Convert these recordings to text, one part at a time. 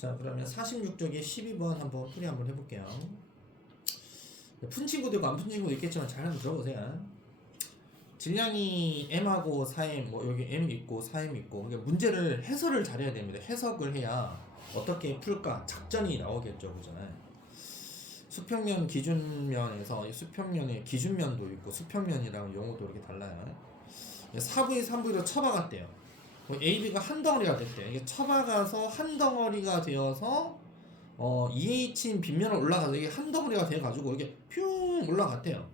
자, 그러면 46쪽에 12번 한번 풀이 한번 해볼게요. 푼 친구도 있고 안 푼 친구도 있겠지만 잘 한번 들어보세요. 질량이 m하고 4m, 뭐 여기 m 있고 4m 있고, 그러니까 문제를 해설을 잘해야 됩니다. 해석을 해야 어떻게 풀까 작전이 나오겠죠, 그잖아요. 수평면 기준면에서 이 수평면에 기준면도 있고 수평면이라는 용어도 이렇게 달라요. 4V, 3V로 쳐박았대요. AB가 한 덩어리가 됐대요. 이게 쳐박아서 한 덩어리가 되어서 EH인 빗면을 올라가서 이게 한 덩어리가 돼가지고 이게 퓨 올라갔대요.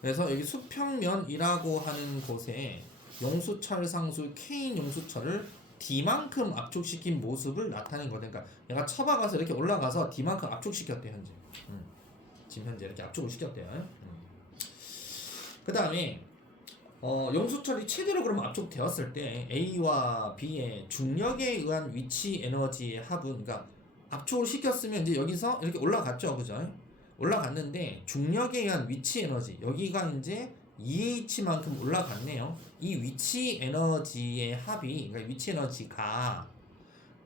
그래서 여기 수평면이라고 하는 곳에 용수철 상수 K인 용수철을 D만큼 압축시킨 모습을 나타낸 거예요. 그러니까 얘가 쳐박아서 이렇게 올라가서 D만큼 압축시켰대 현재. 지금 현재 이렇게 압축을 시켰대요. 그 다음에 용수철이 최대로 그러면 압축되었을 때 A와 B의 중력에 의한 위치 에너지의 합은, 그러니까 압축을 시켰으면 이제 여기서 이렇게 올라갔죠, 그죠? 올라갔는데 중력에 의한 위치 에너지, 여기가 이제 EH만큼 올라갔네요. 이 위치 에너지의 합이, 그러니까 위치 에너지가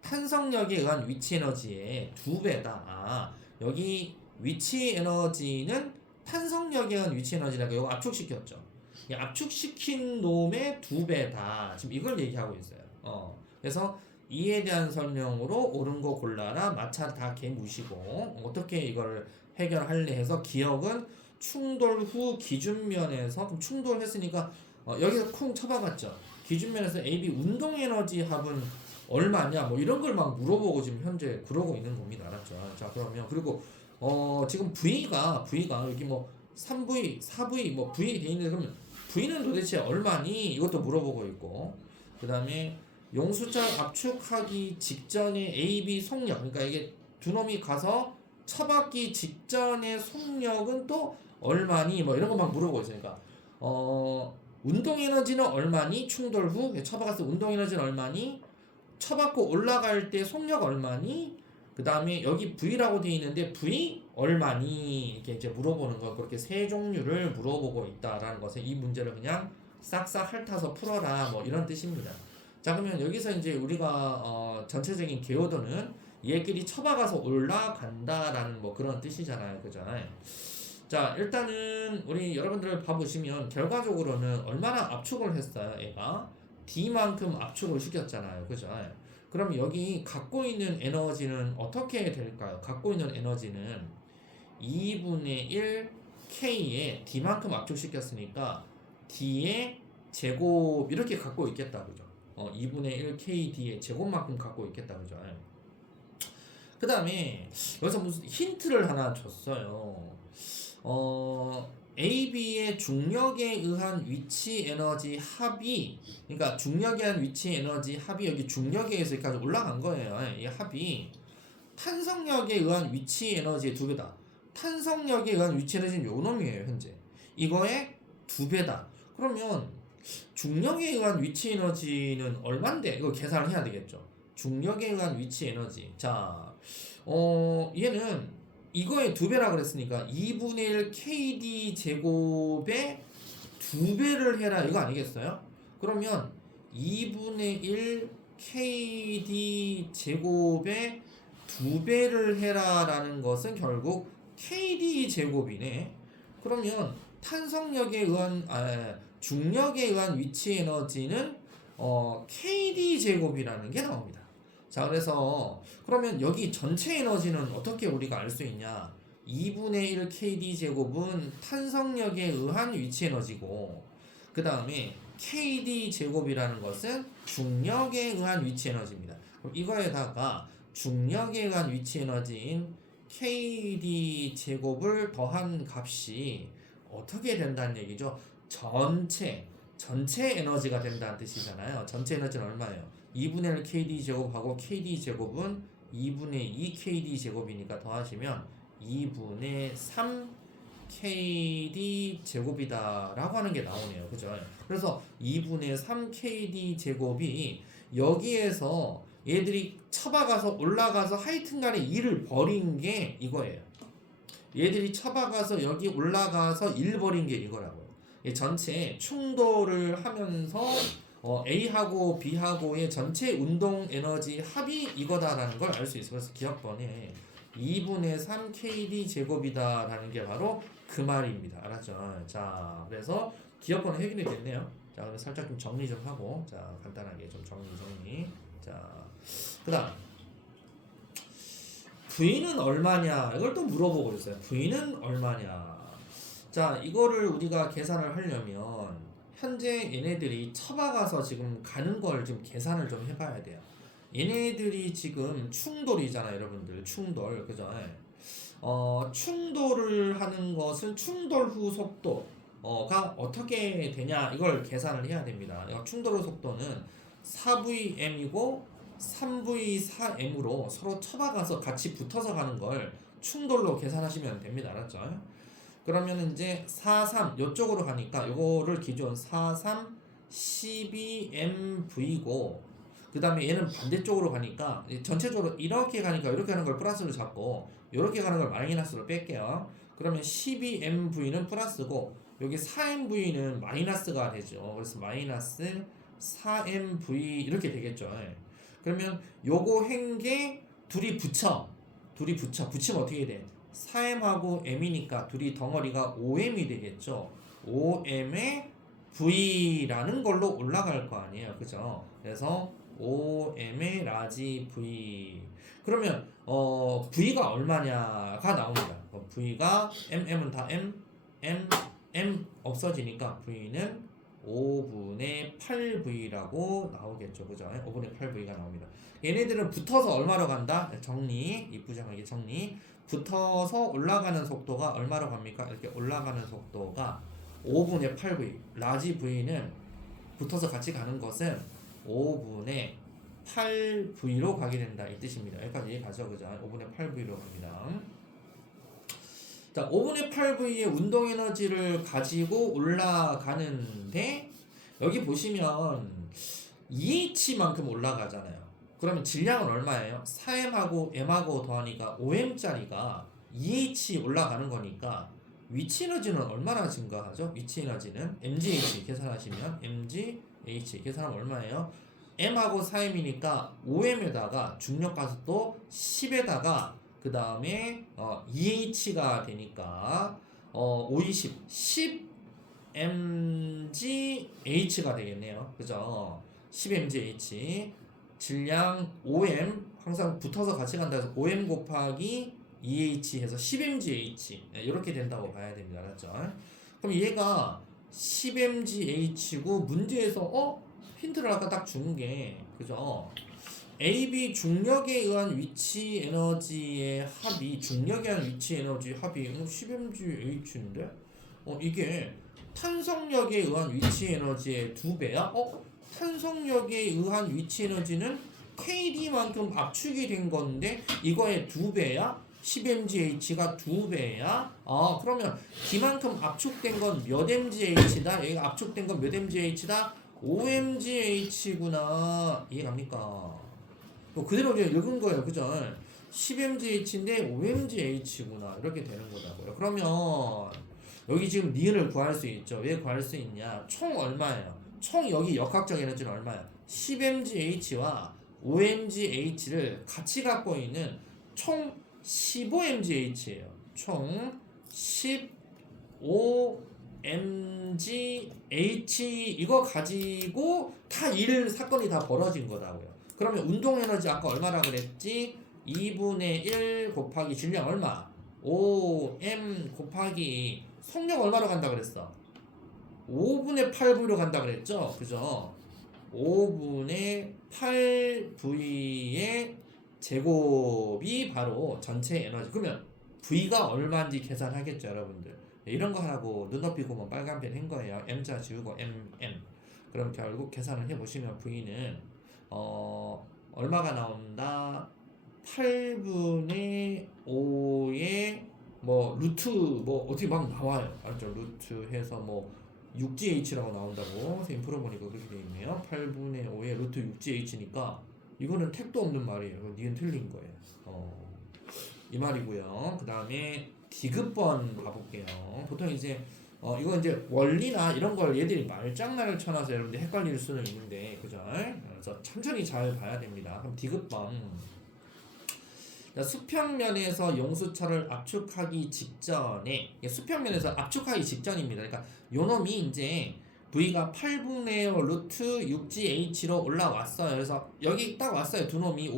탄성력에 의한 위치 에너지의 2배다. 여기 위치 에너지는 탄성력에 의한 위치 에너지라고 이거 압축시켰죠. 이 압축시킨 놈의 2배다. 지금 이걸 얘기하고 있어요. 그래서 이에 대한 설명으로 옳은 거 골라라. 마찰 다 개무시고 어떻게 이걸 해결할래 해서 기억은 충돌 후 기준면에서, 그럼 충돌했으니까 여기서 쿵 쳐박았죠. 기준면에서 AB 운동 에너지 합은 얼마냐 뭐 이런 걸 막 물어보고 지금 현재 그러고 있는 겁니다. 알았죠? 자, 그러면 그리고 지금 V가 여기 뭐 3V, 4V 뭐 V 돼 있는데, 그러면 V는 도대체 얼마니? 이것도 물어보고 있고, 그 다음에 용수철 압축하기 직전에 AB 속력, 그러니까 이게 두 놈이 가서 쳐박기 직전의 속력은 또 얼마니? 뭐 이런 거 막 물어보고 있으니까 운동 에너지는 얼마니? 충돌 후 쳐박았을 때 운동 에너지는 얼마니? 쳐박고 올라갈 때 속력 얼마니? 그 다음에 여기 V라고 되어 있는데 V 얼마니? 이렇게 이제 물어보는 거, 그렇게 세 종류를 물어보고 있다라는 것은 이 문제를 그냥 싹싹 핥아서 풀어라 뭐 이런 뜻입니다. 자, 그러면 여기서 이제 우리가 전체적인 개요도는 얘끼리 쳐박아서 올라간다라는 뭐 그런 뜻이잖아요, 그죠? 자, 일단은 우리 여러분들 봐보시면 결과적으로는 얼마나 압축을 했어요, 얘가 D만큼 압축을 시켰잖아요, 그죠? 그럼 여기 갖고 있는 에너지는 어떻게 될까요? 갖고 있는 에너지는 2분의 1 K에 D만큼 압축시켰으니까 D의 제곱 이렇게 갖고 있겠다, 그죠? 2분의 1 KD의 제곱만큼 갖고 있겠다, 그죠? 그 다음에 여기서 무슨 힌트를 하나 줬어요. AB의 중력에 의한 위치 에너지 합이, 그러니까 중력에 의한 위치 에너지 합이 여기 중력에 의해서 여기까지 올라간 거예요. 이 합이 탄성력에 의한 위치 에너지의 2배다. 탄성력에 의한 위치 에너지는 요 놈이에요, 현재. 이거의 2배다. 그러면 중력에 의한 위치 에너지는 얼만데? 이거 계산을 해야 되겠죠. 중력에 의한 위치 에너지. 자, 얘는 이거의 2배라 그랬으니까 2분의 1 KD 제곱에 2배를 해라 이거 아니겠어요? 그러면 2분의 1 KD 제곱에 2배를 해라 라는 것은 결국 KD 제곱이네. 그러면 탄성력에 의한 중력에 의한 위치 에너지는 KD 제곱이라는 게 나옵니다. 자, 그래서 그러면 여기 전체 에너지는 어떻게 우리가 알 수 있냐? 2분의 1 KD 제곱은 탄성력에 의한 위치 에너지고, 그 다음에 KD 제곱이라는 것은 중력에 의한 위치 에너지입니다. 그럼 이거에다가 중력에 의한 위치 에너지인 KD 제곱을 더한 값이 어떻게 된다는 얘기죠? 전체 에너지가 된다는 뜻이잖아요. 전체 에너지는 얼마예요? 2분의 1 KD 제곱하고 KD 제곱은 2분의 2 KD 제곱이니까 더하시면 2분의 3 KD 제곱이다 라고 하는 게 나오네요, 그죠? 그래서 2분의 3 KD 제곱이 여기에서 얘들이 쳐박아서 올라가서 하여튼간에 2를 버린 게 이거예요. 얘들이 쳐박아서 여기 올라가서 1 버린 게 이거라고요. 전체 충돌을 하면서 A하고 B하고의 전체 운동 에너지 합이 이거다라는 걸 알 수 있어요. 그래서 기억번에 2분의 3 KD 제곱이다라는 게 바로 그 말입니다. 알았죠? 자, 그래서 기억번은 해결이 됐네요. 자, 그럼 살짝 좀 정리 좀 하고, 자, 간단하게 좀 정리. 자, 그다음 V는 얼마냐? 이걸 또 물어보고 있어요. V는 얼마냐? 자, 이거를 우리가 계산을 하려면 현재 얘네들이 처박아서 지금 가는 걸 좀 계산을 좀 해봐야 돼요. 얘네들이 지금 충돌이잖아요, 여러분들. 충돌, 그죠? 충돌을 하는 것은 충돌 후 속도가 어떻게 되냐 이걸 계산을 해야 됩니다. 충돌 후 속도는 4VM이고 3V4M으로 서로 쳐박아서 같이 붙어서 가는 걸 충돌로 계산하시면 됩니다. 알았죠? 그러면 이제 43 이쪽으로 가니까 요거를 기준 43 12MV고 그 다음에 얘는 반대쪽으로 가니까 전체적으로 이렇게 가니까 이렇게 하는 걸 플러스로 잡고 이렇게 가는 걸 마이너스로 뺄게요. 그러면 12MV는 플러스고 여기 4MV는 마이너스가 되죠. 그래서 마이너스 4MV 이렇게 되겠죠. 그러면 요거 한개 붙이면 어떻게 돼? 4M하고 M이니까 둘이 덩어리가 5M이 되겠죠. 5M의 V라는 걸로 올라갈 거 아니에요. 그죠? 그래서 5M의 라지 V. 그러면 V가 얼마냐가 나옵니다. V가 M은 다 M 없어지니까 V는 5분의 8V라고 나오겠죠. 그죠? 5분의 8V가 나옵니다. 얘네들은 붙어서 얼마로 간다? 정리. 이쁘장하게 정리. 붙어서 올라가는 속도가 얼마로 갑니까? 이렇게 올라가는 속도가 5분의 8V. 라지 V는 붙어서 같이 가는 것은 5분의 8V로 가게 된다. 이 뜻입니다. 여기까지 가죠. 그죠? 5분의 8V로 갑니다. 자, 5분의 8V의 운동 에너지를 가지고 올라가는데 여기 보시면 EH만큼 올라가잖아요. 그러면 질량은 얼마예요? 4M하고 M하고 더하니까 5M짜리가 EH 올라가는 거니까 위치 에너지는 얼마나 증가하죠? 위치 에너지는 MGH 계산하시면 MGH 계산하면 얼마예요? M하고 4M이니까 5M에다가 중력 가속도 10에다가 그 다음에 EH가 되니까 520 10mgh가 되겠네요. 그죠? 10mgh 질량 5m 항상 붙어서 같이 간다 해서 5m 곱하기 EH 해서 10mgh 이렇게 된다고 봐야 됩니다. 알았죠? 그럼 얘가 10mgh고 문제에서 힌트를 아까 딱 준 게 그죠? AB 중력에 의한 위치 에너지의 합이 중력에 의한 위치 에너지 합이 10mgh인데 이게 탄성력에 의한 위치 에너지의 2배야? 탄성력에 의한 위치 에너지는 KD만큼 압축이 된 건데 이거의 2배야? 10mgh가 2배야? 그러면 D만큼 압축된 건 몇 mgh다? 여기가 압축된 건 몇 mgh다? 5mgh구나. 이해갑니까? 그대로 그냥 읽은 거예요. 그죠? 10mgh인데 5mgh구나. 이렇게 되는 거다고요. 그러면 여기 지금 니은을 구할 수 있죠. 왜 구할 수 있냐? 총 얼마예요? 총 여기 역학적 에너지는 얼마야? 10mgh와 5mgh를 같이 갖고 있는 총 15mgh예요. 총 15mgh 이거 가지고 다 사건이 다 벌어진 거다고요. 그러면 운동 에너지 아까 얼마라 그랬지? 2분의 1 곱하기 질량 얼마? 5m 곱하기 속력 얼마로 간다 그랬어? 5분의 8V로 간다 그랬죠? 그죠? 5분의 8V의 제곱이 바로 전체 에너지. 그러면 V가 얼마인지 계산하겠죠, 여러분들. 이런 거 하라고 눈높이 구멍 빨간 펜 한 거예요. M자 지우고 M. 그럼 결국 계산을 해보시면 V는 얼마가 나온다? 8분의 5의 루트 어떻게 막 나와요. 알죠? 루트 해서 6GH라고 나온다고 선생님 풀어보니까 그렇게 되어 있네요. 8분의 5의 루트 6GH니까 이거는 택도 없는 말이에요. 니은 틀린 거예요. 이 말이고요. 그 다음에 디귿번 가볼게요. 보통 이제 이거 이제 원리나 이런 걸 얘들이 말장난을 쳐놔서 여러분들 헷갈릴 수는 있는데, 그죠? 그래서 천천히 잘 봐야 됩니다. 그럼 디귿번. 자, 수평면에서 용수철을 압축하기 직전에, 수평면에서 압축하기 직전입니다. 그러니까 요놈이 이제 V가 8분의 5 루트 6GH로 올라왔어요. 그래서 여기 딱 왔어요. 두 놈이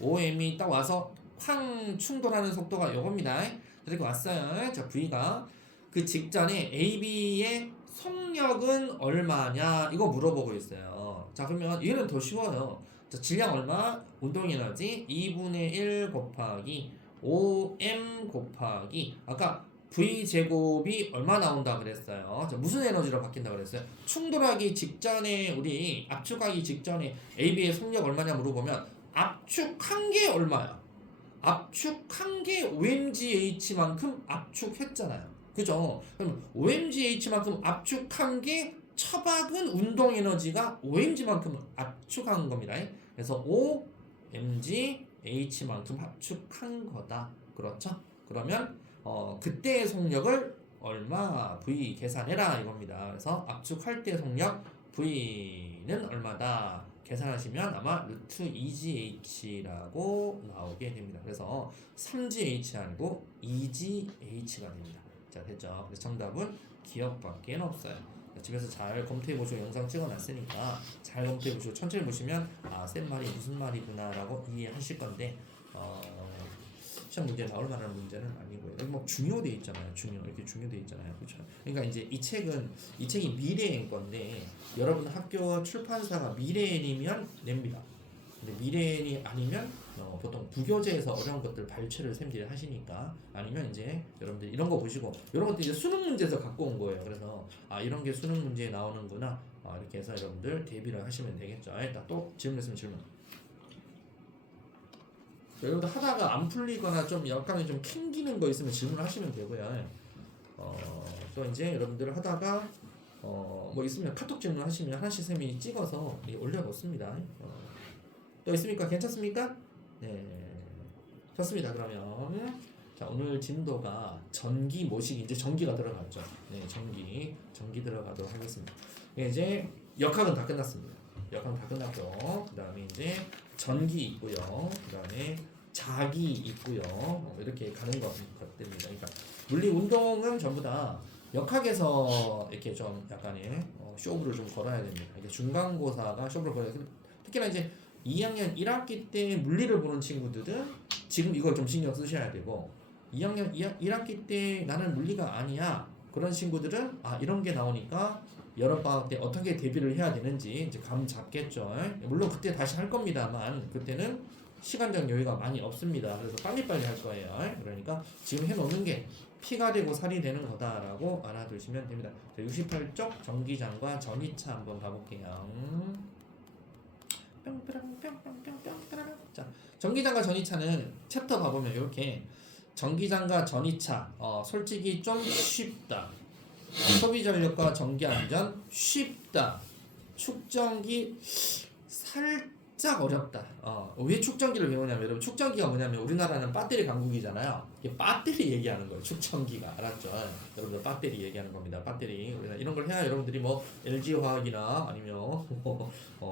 OM이 딱 와서 쾅 충돌하는 속도가 요겁니다. 이렇게 왔어요. 자, V가 그 직전에 AB의 속력은 얼마냐 이거 물어보고 있어요. 자, 그러면 얘는 더 쉬워요. 자, 질량 얼마? 운동에너지 2분의 1 곱하기 5m 곱하기 아까 V제곱이 얼마 나온다 그랬어요. 자, 무슨 에너지로 바뀐다 그랬어요? 충돌하기 직전에 우리 압축하기 직전에 AB의 속력 얼마냐 물어보면 압축한 게 얼마야? 압축한 게 OMGH만큼 압축했잖아요. 그죠? 그럼 OMGH만큼 압축한 게 처박은 운동 에너지가 OMG만큼 압축한 겁니다. 그래서 OMGH만큼 압축한 거다. 그렇죠? 그러면 그때의 속력을 얼마 V 계산해라 이겁니다. 그래서 압축할 때 속력 V는 얼마다 계산하시면 아마 루트 2GH라고 나오게 됩니다. 그래서 3GH 아니고 2GH가 됩니다. 자, 됐죠? 그래서 정답은 기억밖에 없어요. 집에서 잘 검토해 보시고 영상 찍어놨으니까 잘 검토해 보시고 천천히 보시면 쌤 말이 무슨 말이구나라고 이해하실 건데 시험 문제 나올 만한 문제는 아니고요. 여기 뭐 중요돼 있잖아요. 이렇게 중요돼 있잖아요. 그렇죠? 그러니까 이제 이 책이 미래엔 건데 여러분 학교 출판사가 미래엔이면 냅니다. 근데 미래엔이 아니면 보통 부교재에서 어려운 것들 발췌를 쌤들이 하시니까 아니면 이제 여러분들 이런 거 보시고 이런 것도 이제 수능 문제에서 갖고 온 거예요. 그래서 이런 게 수능 문제에 나오는구나 이렇게 해서 여러분들 대비를 하시면 되겠죠. 일단 또 질문 있으면 질문. 여러분들 하다가 안 풀리거나 좀 약간의 좀 캥기는 거 있으면 질문하시면 되고요. 또 이제 여러분들 하다가 뭐 있으면 카톡 질문하시면 하나씩 쌤이 찍어서 올려놓습니다. 또 있습니까? 괜찮습니까? 네, 좋습니다. 그러면 자, 오늘 진도가 전기 모식 이제 전기가 들어갔죠. 네, 전기 들어가도록 하겠습니다. 네, 이제 역학은 다 끝났습니다. 역학은 다 끝났고 그다음에 이제 전기 있고요. 그다음에 자기 있고요. 이렇게 가는 것들입니다. 그러니까 물리 운동은 전부 다 역학에서 이렇게 좀 약간의 쇼부를 좀 걸어야 됩니다. 이게 중간고사가 쇼부를 걸어야 됩니다. 특히나 이제 2학년 1학기 때 물리를 보는 친구들은 지금 이걸 좀 신경 쓰셔야 되고 2학년 1학기 때 나는 물리가 아니야 그런 친구들은 이런 게 나오니까 여름방학 때 어떻게 대비를 해야 되는지 이제 감 잡겠죠. 물론 그때 다시 할 겁니다만 그때는 시간적 여유가 많이 없습니다. 그래서 빨리빨리 할 거예요. 그러니까 지금 해놓는 게 피가 되고 살이 되는 거다라고 알아두시면 됩니다. 68쪽 전기장과 전이차 한번 봐볼게요. 자, 전기장과 전이차는 챕터 봐보면 이렇게 전기장과 전이차 솔직히 좀 쉽다. 소비 전력과 전기 안전 쉽다. 축전기 살짝 어렵다. 왜 축전기를 배우냐면 여러분 축전기가 뭐냐면 우리나라는 배터리 강국이잖아요. 이게 배터리 얘기하는 거예요. 축전기가 알았죠? 여러분들 배터리 얘기하는 겁니다. 배터리 이런 걸 해야 여러분들이 뭐 LG 화학이나 아니면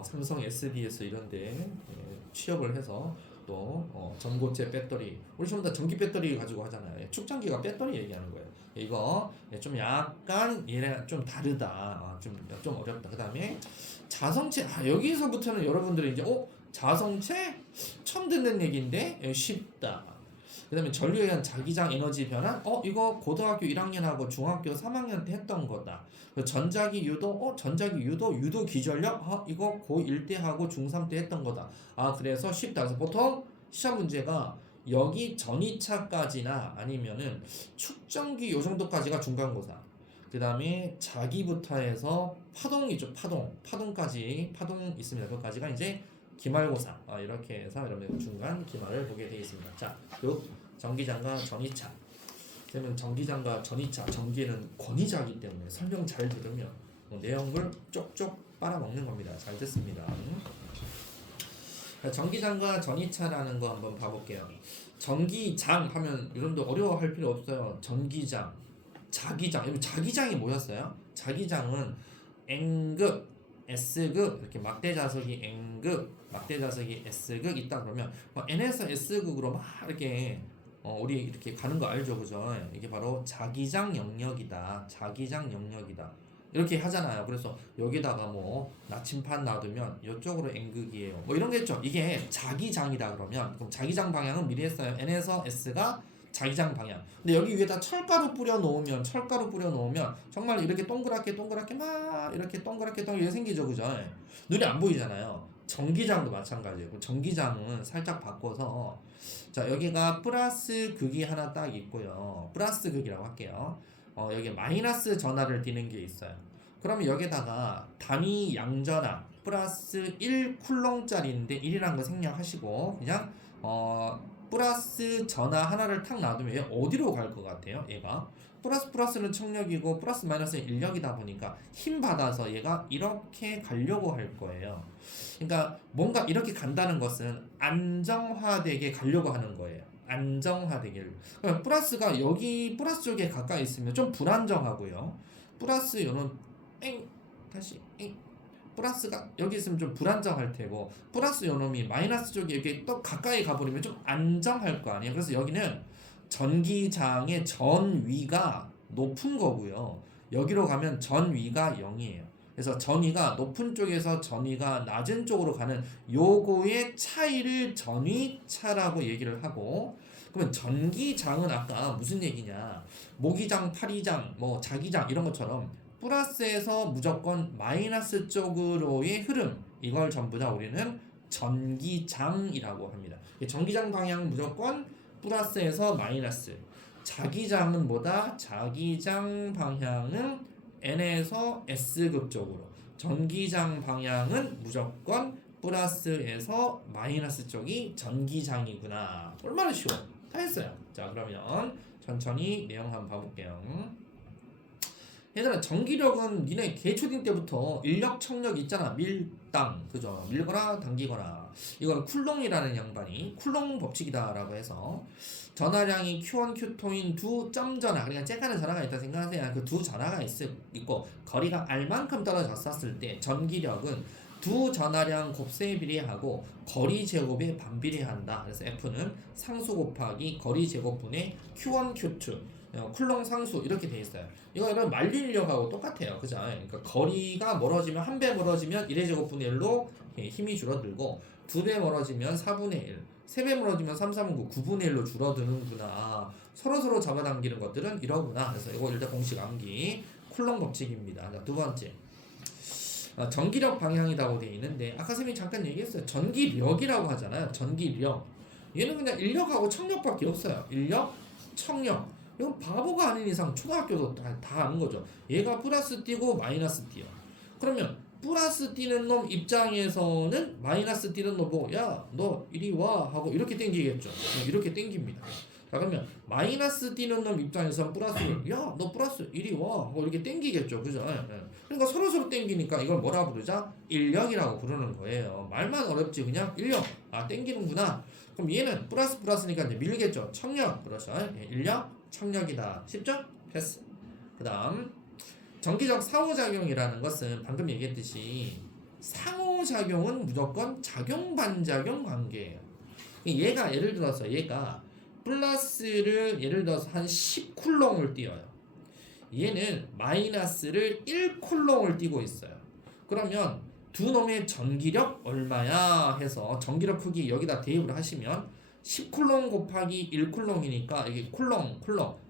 삼성 SDS 이런데 취업을 해서 또 전고체 배터리 우리 전부 다 전기 배터리 가지고 하잖아요. 축전기가 배터리 얘기하는 거예요. 이거 좀 약간 얘랑 좀 다르다. 좀 어렵다. 그 다음에 자성체 여기서부터는 여러분들이 이제 자성체 처음 듣는 얘기인데 쉽다. 그 다음에 전류에 의한 자기장 에너지 변화 이거 고등학교 1학년하고 중학교 3학년 때 했던 거다. 전자기 유도 유도 기전력 이거 고1 때 하고 중3 때 했던 거다. 그래서 쉽다. 그래서 보통 시험 문제가 여기 전이차까지나 아니면은 축전기 요 정도까지가 중간고사. 그 다음에 자기부터 해서 파동이죠. 파동까지 파동 있습니다. 그까지가 이제 기말고사. 이렇게 해서 여러분 중간 기말을 보게 되어 있습니다. 자, 요 전기장과 전이차. 그러면 전기장과 전이차 전기는 권위자이기 때문에 설명 잘 들으면 내용을 쪽쪽 빨아먹는 겁니다. 잘 듣습니다. 전기장과 전이차라는 거 한번 봐볼게요. 전기장 하면 여러분도 어려워할 필요 없어요. 전기장 자기장. 여기 자기장이 뭐였어요? 자기장은 N극, S극 이렇게 막대 자석이 N극, 막대 자석이 S극 있다 그러면 N에서 S극으로 막 이렇게 우리 이렇게 가는 거 알죠, 그죠? 이게 바로 자기장 영역이다. 자기장 영역이다. 이렇게 하잖아요. 그래서 여기다가 뭐 나침판 놔두면 이쪽으로 N극이에요. 뭐 이런 게 있죠. 이게 자기장이다 그러면 그럼 자기장 방향은 미리 했어요. N에서 S가 자기장 방향. 근데 여기 위에다 철가루 뿌려 놓으면 정말 이렇게 동그랗게 막 이렇게 동그랗게 생기죠, 그죠? 눈이 안 보이잖아요. 전기장도 마찬가지예요. 전기장은 살짝 바꿔서 자 여기가 플러스 극이 하나 딱 있고요. 플러스 극이라고 할게요. 여기 마이너스 전하를 띠는 게 있어요. 그러면 여기다가 단위 양전하 플러스 1쿨롱짜리인데 1이라는 거 생략하시고 그냥 플러스 전하 하나를 탁 놔두면 얘 어디로 갈 것 같아요? 얘가 플러스는 청력이고 플러스 마이너스는 인력이다 보니까 힘 받아서 얘가 이렇게 가려고 할 거예요. 그러니까 뭔가 이렇게 간다는 것은 안정화되게 가려고 하는 거예요. 안정화되게. 그러면 플러스가 여기 플러스 쪽에 가까이 있으면 좀 불안정하고요. 플러스 요런 다시 플러스가 여기 있으면 좀 불안정할 테고 플러스 요놈이 마이너스 쪽에 이렇게 또 가까이 가버리면 좀 안정할 거 아니에요. 그래서 여기는 전기장의 전위가 높은 거고요. 여기로 가면 전위가 0이에요. 그래서 전위가 높은 쪽에서 전위가 낮은 쪽으로 가는 요거의 차이를 전위차라고 얘기를 하고 그러면 전기장은 아까 무슨 얘기냐 모기장, 파리장, 뭐 자기장 이런 것처럼 플러스에서 무조건 마이너스 쪽으로의 흐름 이걸 전부 다 우리는 전기장이라고 합니다. 전기장 방향 무조건 플러스에서 마이너스. 자기장은 뭐다? 자기장 방향은 N에서 S극 쪽으로. 전기장 방향은 무조건 플러스에서 마이너스 쪽이 전기장이구나. 얼마나 쉬워. 다 했어요. 자 그러면 천천히 내용 한번 봐볼게요. 얘들아 전기력은 니네 개초딩 때부터 인력 청력 있잖아. 밀당 그죠? 밀거나 당기거나 이건 쿨롱이라는 양반이 쿨롱 법칙이다라고 해서 전하량이 Q1, Q2인 두 점 전하 그러니까 째가는 전하가 있다 생각하세요. 그 두 전하가 있고 거리가 R만큼 떨어졌을 때 전기력은 두 전하량 곱셈에 비례하고 거리 제곱에 반비례한다. 그래서 F는 상수 곱하기 거리 제곱분의 Q1, Q2 쿨롱 상수 이렇게 돼 있어요. 이거는 만류인력하고 똑같아요. 그죠? 그러니까 거리가 멀어지면 한 배 멀어지면 1의 제곱분의 1로 힘이 줄어들고 2배 멀어지면 4분의 1 3배 멀어지면 3, 4분 9, 9분의 1로 줄어드는구나. 서로 잡아당기는 것들은 이러구나. 그래서 이거 일단 공식 암기 쿨롱 법칙입니다. 자, 두 번째 전기력 방향이라고 되어 있는데 아까 선생님이 잠깐 얘기했어요. 전기력이라고 하잖아요. 전기력 얘는 그냥 인력하고 청력밖에 없어요. 인력, 청력 이건 바보가 아닌 이상 초등학교도 다 아는 거죠. 얘가 플러스 띄고 마이너스 띄어. 그러면 플러스 띄는 놈 입장에서는 마이너스 띄는 놈 보고 야 너 이리 와 하고 이렇게 땡기겠죠. 이렇게 땡깁니다. 자 그러면 마이너스 띄는 놈 입장에서는 플러스를 야 너 플러스 이리 와 하고 이렇게 땡기겠죠. 그죠? 그러니까 서로 땡기니까 이걸 뭐라 부르자? 인력이라고 부르는 거예요. 말만 어렵지 그냥 인력. 아 땡기는구나. 그럼 얘는 플러스니까 이제 밀겠죠. 청력. 그렇죠. 인력, 청력이다. 쉽죠? 패스. 그 다음 전기적 상호작용이라는 것은 방금 얘기했듯이 상호작용은 무조건 작용-반작용 관계예요. 얘가 예를 들어서 얘가 플러스를 예를 들어서 한 10쿨롱을 띄어요. 얘는 마이너스를 1쿨롱을 띄고 있어요. 그러면 두 놈의 전기력 얼마야 해서 전기력 크기 여기다 대입을 하시면 10쿨롱 곱하기 1쿨롱이니까 이게 쿨롱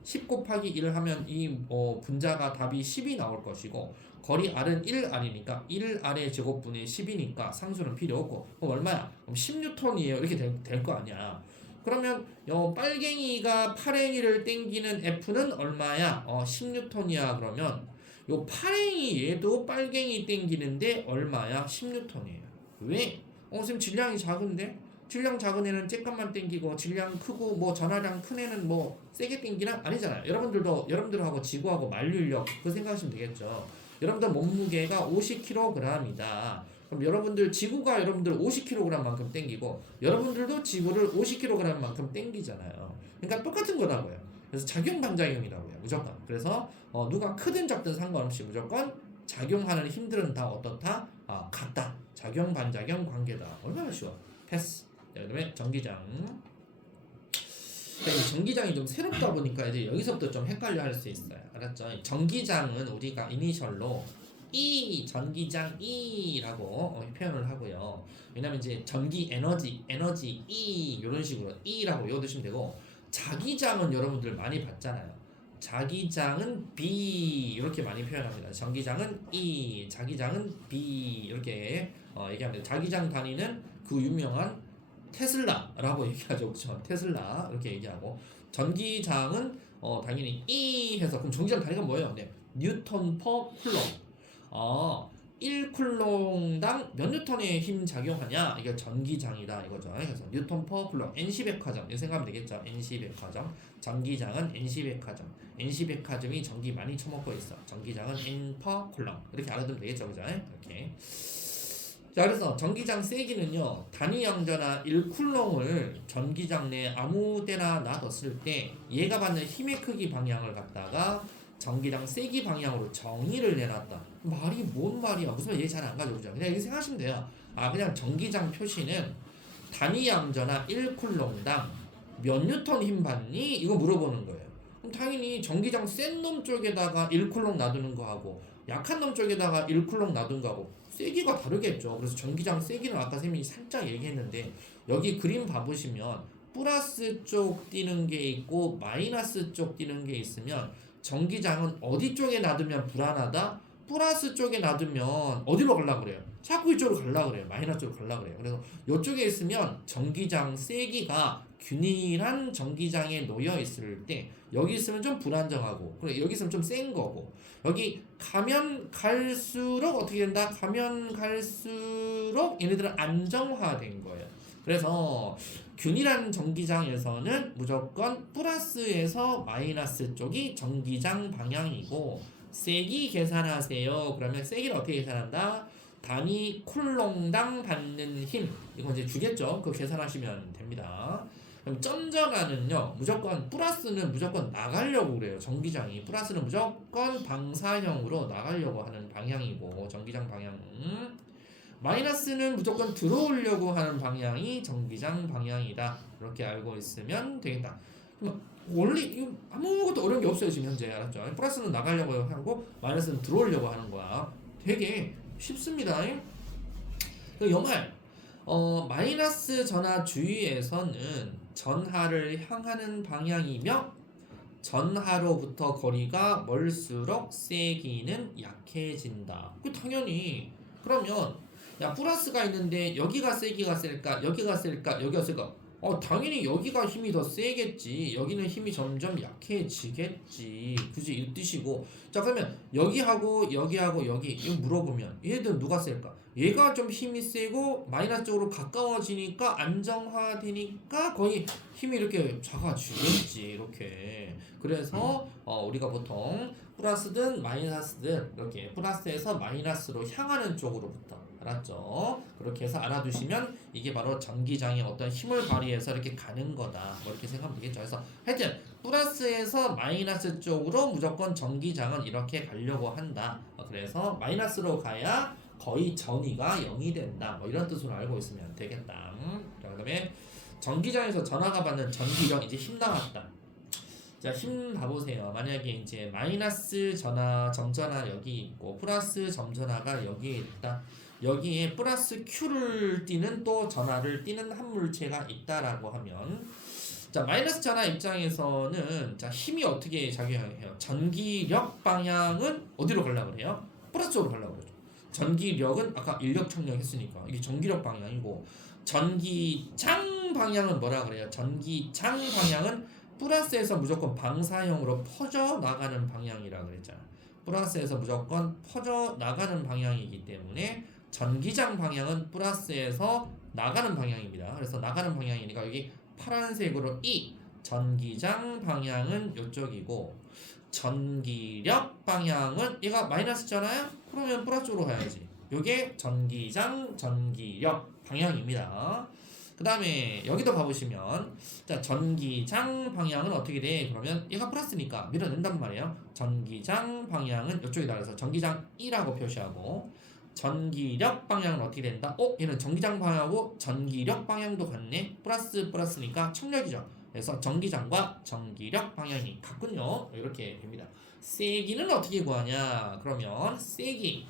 10 곱하기 1 하면 이 분자가 답이 10이 나올 것이고 거리 R은 1R이니까 1R의 제곱분의 10이니까 상수는 필요 없고 그럼 얼마야? 그럼 10N이에요. 이렇게 될 거 아니야. 그러면 빨갱이가 파랭이를 땡기는 F는 얼마야? 10N이야. 그러면 요 파랭이 얘도 빨갱이 땡기는데 얼마야? 10N이에요. 왜? 선생님 질량이 작은데? 질량 작은 애는 쬐깐만 땡기고 질량 크고 뭐 전하량 큰 애는 뭐 세게 땡기나? 아니잖아요. 여러분들하고 지구하고 만류인력 그거 생각하시면 되겠죠. 여러분들 몸무게가 50kg이다. 그럼 여러분들 지구가 여러분들 50kg만큼 땡기고 여러분들도 지구를 50kg만큼 땡기잖아요. 그러니까 똑같은 거라고요. 그래서 작용 반작용이라고 해요. 무조건. 그래서 누가 크든 적든 상관없이 무조건 작용하는 힘들은 다 어떻다? 같다. 작용 반작용 관계다. 얼마나 쉬워. 패스. 자, 그다음에 전기장. 전기장이 좀 새롭다 보니까 이제 여기서부터 좀 헷갈려 할 수 있어요. 알았죠? 전기장은 우리가 이니셜로 E 전기장 E라고 표현을 하고요. 왜냐면 이제 전기 에너지 E 이런 식으로 E라고 외워두시면 되고, 자기장은 여러분들 많이 봤잖아요. 자기장은 B 이렇게 많이 표현합니다. 전기장은 E, 자기장은 B 이렇게 얘기합니다. 자기장 단위는 그 유명한 테슬라라고 얘기하죠. 그렇죠? 테슬라 이렇게 얘기하고, 전기장은 당연히 E 해서, 그럼 전기장 단위가 뭐예요? 네, 뉴턴 퍼 쿨럼. 1쿨롱당 몇 뉴턴의 힘 작용하냐? 이게 전기장이다 이거죠. 그래서 뉴턴 퍼 쿨롱, NC백화점 이렇게 생각하면 되겠죠. NC백화점. 전기장은 NC백화점. NC백화점이 전기 많이 처먹고 있어. 전기장은 N 퍼 쿨롱. 이렇게 알아두면 되겠죠. 그죠? 이렇게. 자, 그래서 전기장 세기는요, 단위 양전화 1쿨롱을 전기장 내 아무 데나 놔뒀을 때 얘가 받는 힘의 크기 방향을 갖다가 전기장 세기 방향으로 정의를 내놨다. 말이 뭔 말이야? 무슨 말 이해 잘 안 가죠, 그죠? 그냥 이렇게 생각하시면 돼요. 그냥 전기장 표시는 단위 양전화 1쿨롱당 몇 뉴턴 힘 받니? 이거 물어보는 거예요. 그럼 당연히 전기장 센 놈 쪽에다가 1쿨롱 놔두는 거하고 약한 놈 쪽에다가 1쿨롱 놔둔 거하고 세기가 다르겠죠. 그래서 전기장 세기는 아까 쌤이 살짝 얘기했는데, 여기 그림 봐보시면 플러스 쪽 띄는 게 있고 마이너스 쪽 띄는 게 있으면, 전기장은 어디 쪽에 놔두면 불안하다? 플러스 쪽에 놔두면 어디로 가려고 그래요? 자꾸 이쪽으로 가려고 그래요. 마이너스 쪽으로 가려고 그래요. 그래서 이쪽에 있으면 전기장 세기가 균일한 전기장에 놓여 있을 때, 여기 있으면 좀 불안정하고, 그래 여기 있으면 좀 센 거고, 여기 가면 갈수록 어떻게 된다? 가면 갈수록 얘네들은 안정화된 거예요. 그래서 균일한 전기장에서는 무조건 플러스에서 마이너스 쪽이 전기장 방향이고, 세기 계산하세요. 그러면 세기를 어떻게 계산한다? 단위 쿨롱당 받는 힘, 이거 이제 주겠죠. 그거 계산하시면 됩니다. 그럼 점전하는요, 무조건 플러스는 무조건 나가려고 그래요. 전기장이 플러스는 무조건 방사형으로 나가려고 하는 방향이고, 전기장 방향. 마이너스는 무조건 들어오려고 하는 방향이 전기장 방향이다. 이렇게 알고 있으면 되겠다. 그럼 원래 이거 아무것도 어려운 게 없어요. 지금 현재. 알았죠? 플러스는 나가려고 하고 마이너스는 들어오려고 하는 거야. 되게 쉽습니다. 영할 마이너스 전하 주위에서는 전하를 향하는 방향이며, 전하로부터 거리가 멀수록 세기는 약해진다. 그 당연히. 그러면 야, 플러스가 있는데 여기가 세기가 셀까? 여기가 셀까? 여기가 셀까? 당연히 여기가 힘이 더 세겠지. 여기는 힘이 점점 약해지겠지. 그지? 이 뜻이고. 자, 그러면 여기하고 여기하고 여기 이거 물어보면 얘들 누가 셀까? 얘가 좀 힘이 세고 마이너스 쪽으로 가까워지니까 안정화되니까 거의 힘이 이렇게 작아지겠지. 이렇게. 그래서 우리가 보통 플러스든 마이너스든 이렇게 플러스에서 마이너스로 향하는 쪽으로부터, 알았죠? 그렇게 해서 알아두시면 이게 바로 전기장의 어떤 힘을 발휘해서 이렇게 가는 거다. 뭐 이렇게 생각하면 되겠죠. 그래서 하여튼 플러스에서 마이너스 쪽으로 무조건 전기장은 이렇게 가려고 한다. 그래서 마이너스로 가야 거의 전위가 0이 된다. 뭐 이런 뜻으로 알고 있으면 되겠다. 자, 그다음에 전기장에서 전하가 받는 전기력, 이제 힘 나왔다. 자, 힘 봐보세요. 만약에 이제 마이너스 전하, 점전하 여기 있고 플러스 점전하가 여기에 있다. 여기에 플러스 Q를 띠는 또 전하를 띠는 한 물체가 있다라고 하면, 자, 마이너스 전하 입장에서는 자, 힘이 어떻게 작용해요? 전기력 방향은 어디로 가려고 그래요? 플러스 쪽으로 가려고 그러죠. 전기력은 아까 인력 청력 했으니까 이게 전기력 방향이고, 전기장 방향은 뭐라 그래요? 전기장 방향은 플러스에서 무조건 방사형으로 퍼져 나가는 방향이라 그랬잖아. 플러스에서 무조건 퍼져 나가는 방향이기 때문에 전기장 방향은 플러스에서 나가는 방향입니다. 그래서 나가는 방향이니까 여기 파란색으로 E, 전기장 방향은 이쪽이고, 전기력 방향은 얘가 마이너스잖아요. 그러면 플러스 쪽으로 가야지. 요게 전기장, 전기력 방향입니다. 그 다음에 여기도 가보시면 자 전기장 방향은 어떻게 돼? 그러면 얘가 플러스니까 밀어낸단 말이에요. 전기장 방향은 이쪽에다 그래서 전기장 2라고 표시하고 전기력 방향은 어떻게 된다? 얘는 전기장 방향하고 전기력 방향도 같네. 플러스니까 청력이죠. 그래서 전기장과 전기력 방향이 같군요. 이렇게 됩니다. 세기는 어떻게 구하냐? 그러면 세기.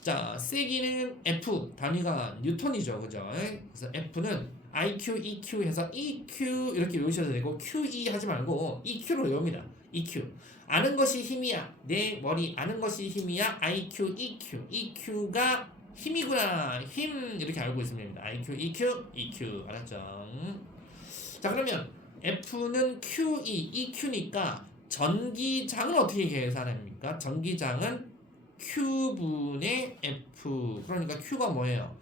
자, 세기는 F 단위가 뉴턴이죠. 그죠? 그래서 F는 IQ, EQ 해서 EQ 이렇게 외우셔도 되고 QE 하지 말고 EQ로 외웁니다. EQ. 아는 것이 힘이야. 내 머리 아는 것이 힘이야. IQ, EQ. EQ가 힘이구나. 힘 이렇게 알고 있으면 됩니다. IQ, EQ. 알았죠? 자, 그러면 F는 QE, EQ니까 전기장은 어떻게 계산합니까? 전기장은 Q분의 F. 그러니까 Q가 뭐예요?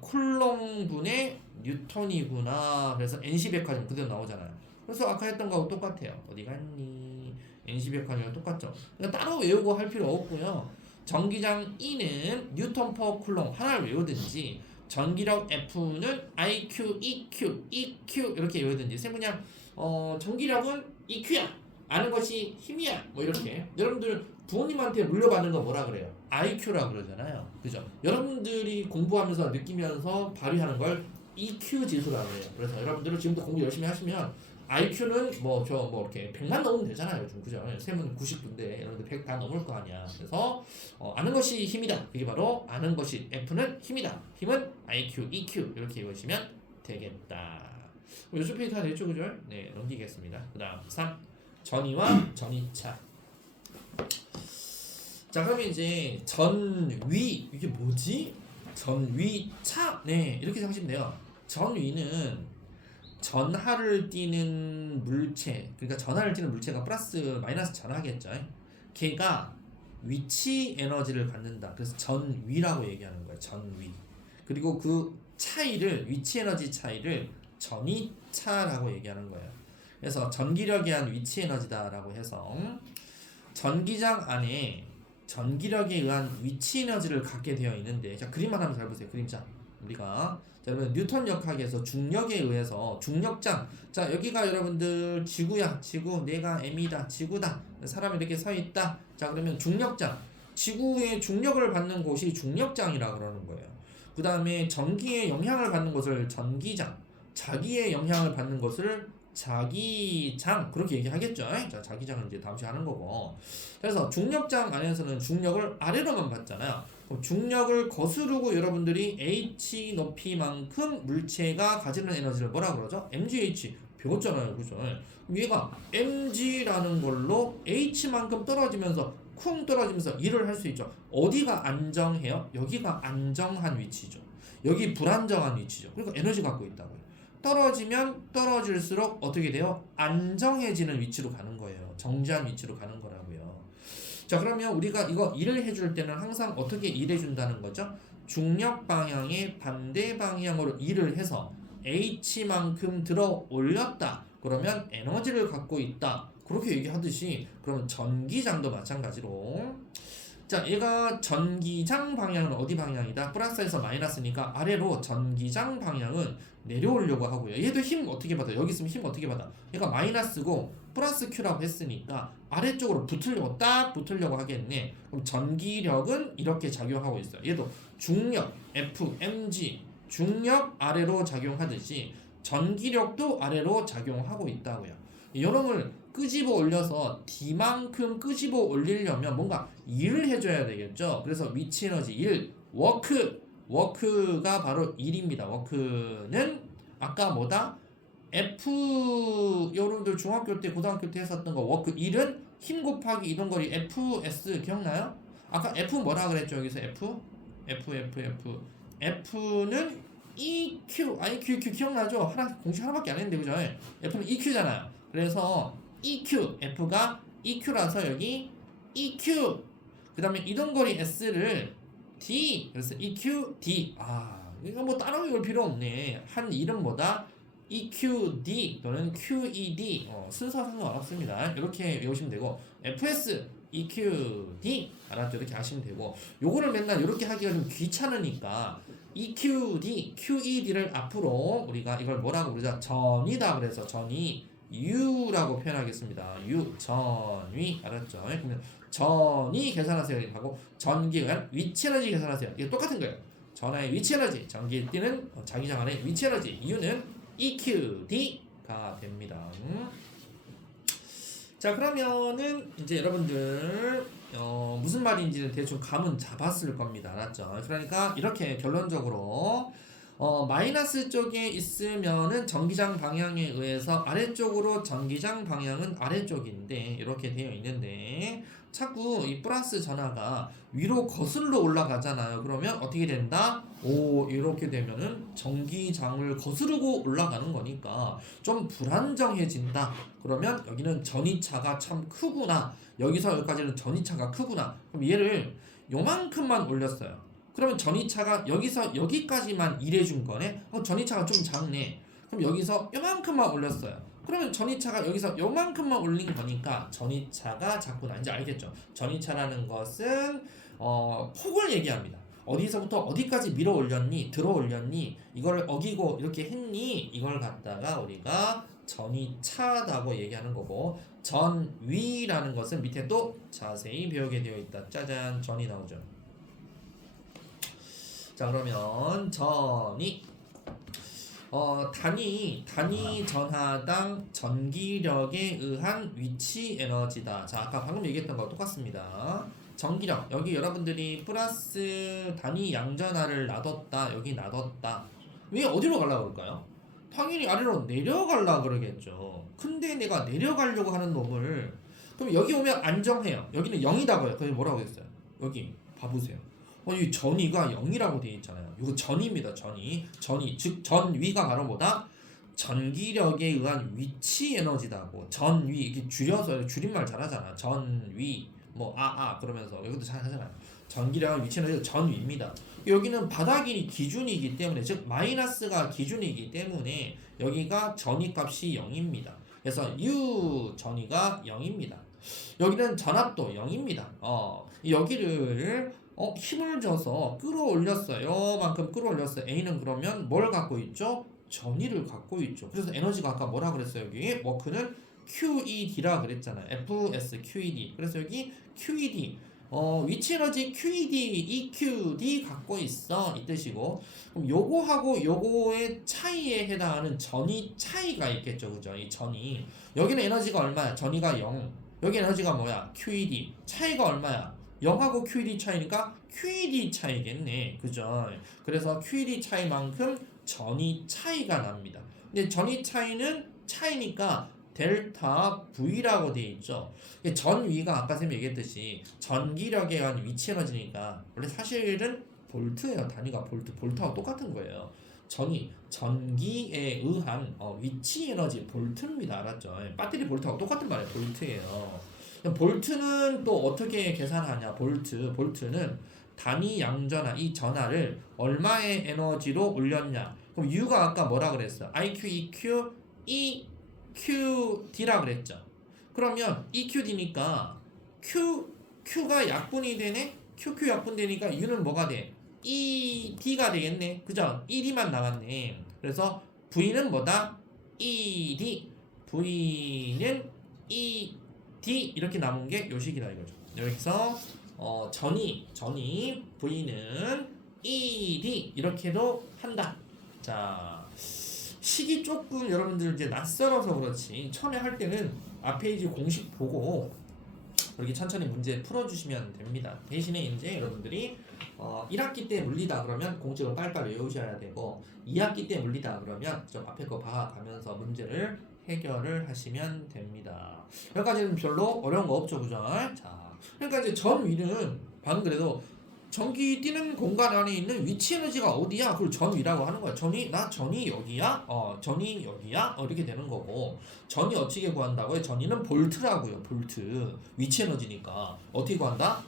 쿨롱분의 뉴턴이구나. 그래서 NC백화점 그대로 나오잖아요. 그래서 아까 했던 거하고 똑같아요. 어디 갔니? NC백화점이랑 똑같죠. 그러니까 따로 외우고 할 필요 없고요. 전기장 E는 뉴턴 퍼 쿨롱 하나를 외우든지 전기력 F는 IQ, EQ 이렇게 외우든지 그냥 전기력은 EQ야. 아는 것이 힘이야. 뭐 이렇게. 여러분들 부모님한테 물려받는 거 뭐라 그래요? IQ라 그러잖아요. 그죠? 여러분들이 공부하면서 느끼면서 발휘하는 걸 EQ 지수라고 해요. 그래서 여러분들은 지금도 공부 열심히 하시면 IQ는 이렇게 100만 넘으면 되잖아요. 요즘 그죠? 세문 90분데 여러분들 100 다 넘을 거 아니야. 그래서 아는 것이 힘이다. 그게 바로 아는 것이 F는 힘이다. 힘은 IQ, EQ 이렇게 읽으시면 되겠다. 요즘 페이지 다 됐죠, 그죠? 네, 넘기겠습니다. 그다음 3 전위와 전위차. 자, 그럼 이제 전위 이게 뭐지? 전위차. 네, 이렇게 생각하시면 돼요. 전위는 전하를 띠는 물체, 그러니까 전하를 띠는 물체가 플러스 마이너스 전하겠죠. 걔가 위치 에너지를 갖는다. 그래서 전위라고 얘기하는 거예요. 전위. 그리고 그 차이를 위치 에너지 차이를 전위차라고 얘기하는 거예요. 그래서 전기력에 의한 위치 에너지다라고 해서 전기장 안에 전기력에 의한 위치 에너지를 갖게 되어 있는데, 자 그림만 한번 잘 보세요. 그림자. 우리가 자 여러분 뉴턴 역학에서 중력에 의해서 중력장, 자 여기가 여러분들 지구야. 지구, 내가 M이다. 지구다. 사람이 이렇게 서 있다. 자 그러면 중력장, 지구의 중력을 받는 곳이 중력장이라 그러는 거예요. 그 다음에 전기의 영향을 받는 것을 전기장, 자기의 영향을 받는 것을 자기장, 그렇게 얘기하겠죠. 자, 자기장은 이제 다음 시간에 하는 거고. 그래서 중력장 안에서는 중력을 아래로만 받잖아요. 그럼 중력을 거스르고 여러분들이 h 높이만큼 물체가 가지는 에너지를 뭐라 그러죠? mgh 배웠잖아요. 그죠? 얘가 mg라는 걸로 h만큼 떨어지면서 쿵 떨어지면서 일을 할 수 있죠. 어디가 안정해요? 여기가 안정한 위치죠. 여기 불안정한 위치죠. 그러니까 에너지 갖고 있다고요. 떨어지면 떨어질수록 어떻게 돼요? 안정해지는 위치로 가는 거예요. 정지한 위치로 가는 거라고요. 자, 그러면 우리가 이거 일을 해줄 때는 항상 어떻게 일해준다는 거죠? 중력 방향의 반대 방향으로 일을 해서 H만큼 들어 올렸다. 그러면 에너지를 갖고 있다. 그렇게 얘기하듯이 그러면 전기장도 마찬가지로, 자 얘가 전기장 방향은 어디 방향이다? 플러스에서 마이너스니까 아래로 전기장 방향은 내려오려고 하고요. 얘도 힘 어떻게 받아? 여기 있으면 힘 어떻게 받아? 얘가 마이너스고 플러스 Q라고 했으니까 아래쪽으로 붙으려고, 딱 붙으려고 하겠네. 그럼 전기력은 이렇게 작용하고 있어요. 얘도 중력 F, mg, 중력 아래로 작용하듯이 전기력도 아래로 작용하고 있다고요. 요놈을 끄집어 올려서 D만큼 끄집어 올리려면 뭔가 일을 해줘야 되겠죠. 그래서 위치 에너지 1, 워크가 바로 1입니다. 워크는 아까 뭐다? F, 여러분들 중학교 때 고등학교 때 했었던 거 워크 1은 힘 곱하기 이동거리 FS 기억나요? 아까 F 뭐라 그랬죠? 여기서 F는 EQ, IQ 기억나죠? 공식 하나밖에 안 했는데 그죠? F는 EQ잖아요. 그래서 EQ, F가 EQ라서 여기 EQ. 그 다음에 이동거리 S를 D, 그래서 EQ, D. 이거 뭐 따로 외울 필요 없네. 한 이름보다 EQD 또는 QED 순서 상관없습니다. 이렇게 외우시면 되고, FS, EQD 알았죠? 이렇게 하시면 되고, 요거를 맨날 이렇게 하기가 좀 귀찮으니까 EQD, QED를 앞으로 우리가 이걸 뭐라고 부르죠? 전위다. 그래서 전위 U라고 표현하겠습니다. U 전위 알았죠? 그러면 전위 계산하세요 이렇게 하고 전기가 위치 에너지 계산하세요. 이게 똑같은 거예요. 전하의 위치 에너지, 전기에 띄는 자기장 안의 위치 에너지 U는 EQD가 됩니다. 자 그러면은 이제 여러분들 무슨 말인지는 대충 감은 잡았을 겁니다. 알았죠? 그러니까 이렇게 결론적으로 마이너스 쪽에 있으면은 전기장 방향에 의해서 아래쪽으로 전기장 방향은 아래쪽인데 이렇게 되어 있는데 자꾸 이 플러스 전하가 위로 거슬러 올라가잖아요. 그러면 어떻게 된다? 오 이렇게 되면은 전기장을 거스르고 올라가는 거니까 좀 불안정해진다. 그러면 여기는 전위차가 참 크구나. 여기서 여기까지는 전위차가 크구나. 그럼 얘를 요만큼만 올렸어요. 그러면 전위차가 여기서 여기까지만 일해준 거네. 전위차가 좀 작네. 그럼 여기서 요만큼만 올렸어요. 그러면 전위차가 여기서 요만큼만 올린 거니까 전위차가 작구나. 이제 알겠죠? 전위차라는 것은 폭을 얘기합니다. 어디서부터 어디까지 밀어 올렸니? 들어 올렸니? 이걸 어기고 이렇게 했니? 이걸 갖다가 우리가 전위차라고 얘기하는 거고 전위라는 것은 밑에 또 자세히 배우게 되어 있다. 짜잔 전이 나오죠. 자 그러면 전위 단위 전하당 전기력에 의한 위치 에너지다. 자 아까 방금 얘기했던 거 똑같습니다. 전기력 여기 여러분들이 플러스 단위 양전하를 놔뒀다. 여기 놔뒀다. 왜 어디로 가려고 그럴까요? 당연히 아래로 내려가려고 그러겠죠. 근데 내가 내려가려고 하는 놈을 그럼 여기 오면 안정해요. 여기는 0이다고요. 그럼 뭐라고 했어요? 여기 봐보세요. 이 전위가 0이라고 되어 있잖아요. 이거 전위입니다. 전위 즉 전위가 바로 뭐다? 전기력에 의한 위치 에너지다고. 전위 이게 줄여서 줄임말 잘하잖아. 전위 그러면서 여기도 잘 하잖아요. 전기력의 위치 에너지가 전위입니다. 여기는 바닥이 기준이기 때문에 즉 마이너스가 기준이기 때문에 여기가 전위값이 0입니다. 그래서 U 전위가 0입니다. 여기는 전압도 0입니다. 여기를 힘을 줘서 끌어올렸어요. 요만큼 끌어올렸어요. A는 그러면 뭘 갖고 있죠? 전위를 갖고 있죠. 그래서 에너지가 아까 뭐라 그랬어요? 여기 워크는 QED라 그랬잖아요. FS QED. 그래서 여기 QED 위치 에너지 QED, EQD 갖고 있어 이 뜻이고 그럼 요거하고 요거의 차이에 해당하는 전위 차이가 있겠죠. 그죠? 이 전위 여기는 에너지가 얼마야? 전위가 0 여기 에너지가 뭐야? QED 차이가 얼마야? 0하고 QED 차이니까 QED 차이겠네. 그죠? 그래서 QED 차이만큼 전위 차이가 납니다. 근데 전위 차이는 차이니까 델타 V라고 되어 있죠. 전위가 아까 선생님이 얘기했듯이 전기력에 의한 위치 에너지니까 원래 사실은 볼트예요. 단위가 볼트하고 똑같은 거예요. 전기에 의한 위치 에너지 볼트입니다. 알았죠? 배터리 볼트하고 똑같은 말이에요. 볼트예요. 볼트는 또 어떻게 계산하냐? 볼트는 단위 양전하 이 전하를 얼마의 에너지로 올렸냐? 그럼 U가 아까 뭐라 그랬어? IQ, EQ, EQD라 그랬죠. 그러면 EQD니까 Q가 약분이 되네? QQ 약분 되니까 U는 뭐가 돼? ED가 되겠네. 그죠? ED만 나왔네. 그래서 V는 뭐다? ED. V는 ED 이렇게 남은 게 요식이다 이거죠. 여기서 전위 V는 ED 이렇게도 한다. 자 식이 조금 여러분들 이제 낯설어서 그렇지 처음에 할 때는 앞에 이제 공식 보고 이렇게 천천히 문제 풀어주시면 됩니다. 대신에 이제 여러분들이 1학기 때 물리다 그러면 공식을 빨리빨리 외우셔야 되고 2학기 때 물리다 그러면 좀 앞에 거 봐가면서 문제를 해결을 하시면 됩니다. 여기까지는 별로 어려운 거 없죠, 그죠? 자, 그러니까 이제 전위는 방금 그래도 전기 뛰는 공간 안에 있는 위치 에너지가 어디야? 그걸 전위라고 하는 거야. 전위 여기야? 전위 여기야? 이렇게 되는 거고 전위 어떻게 구한다고요? 전위는 볼트라고요. 볼트 위치 에너지니까 어떻게 구한다?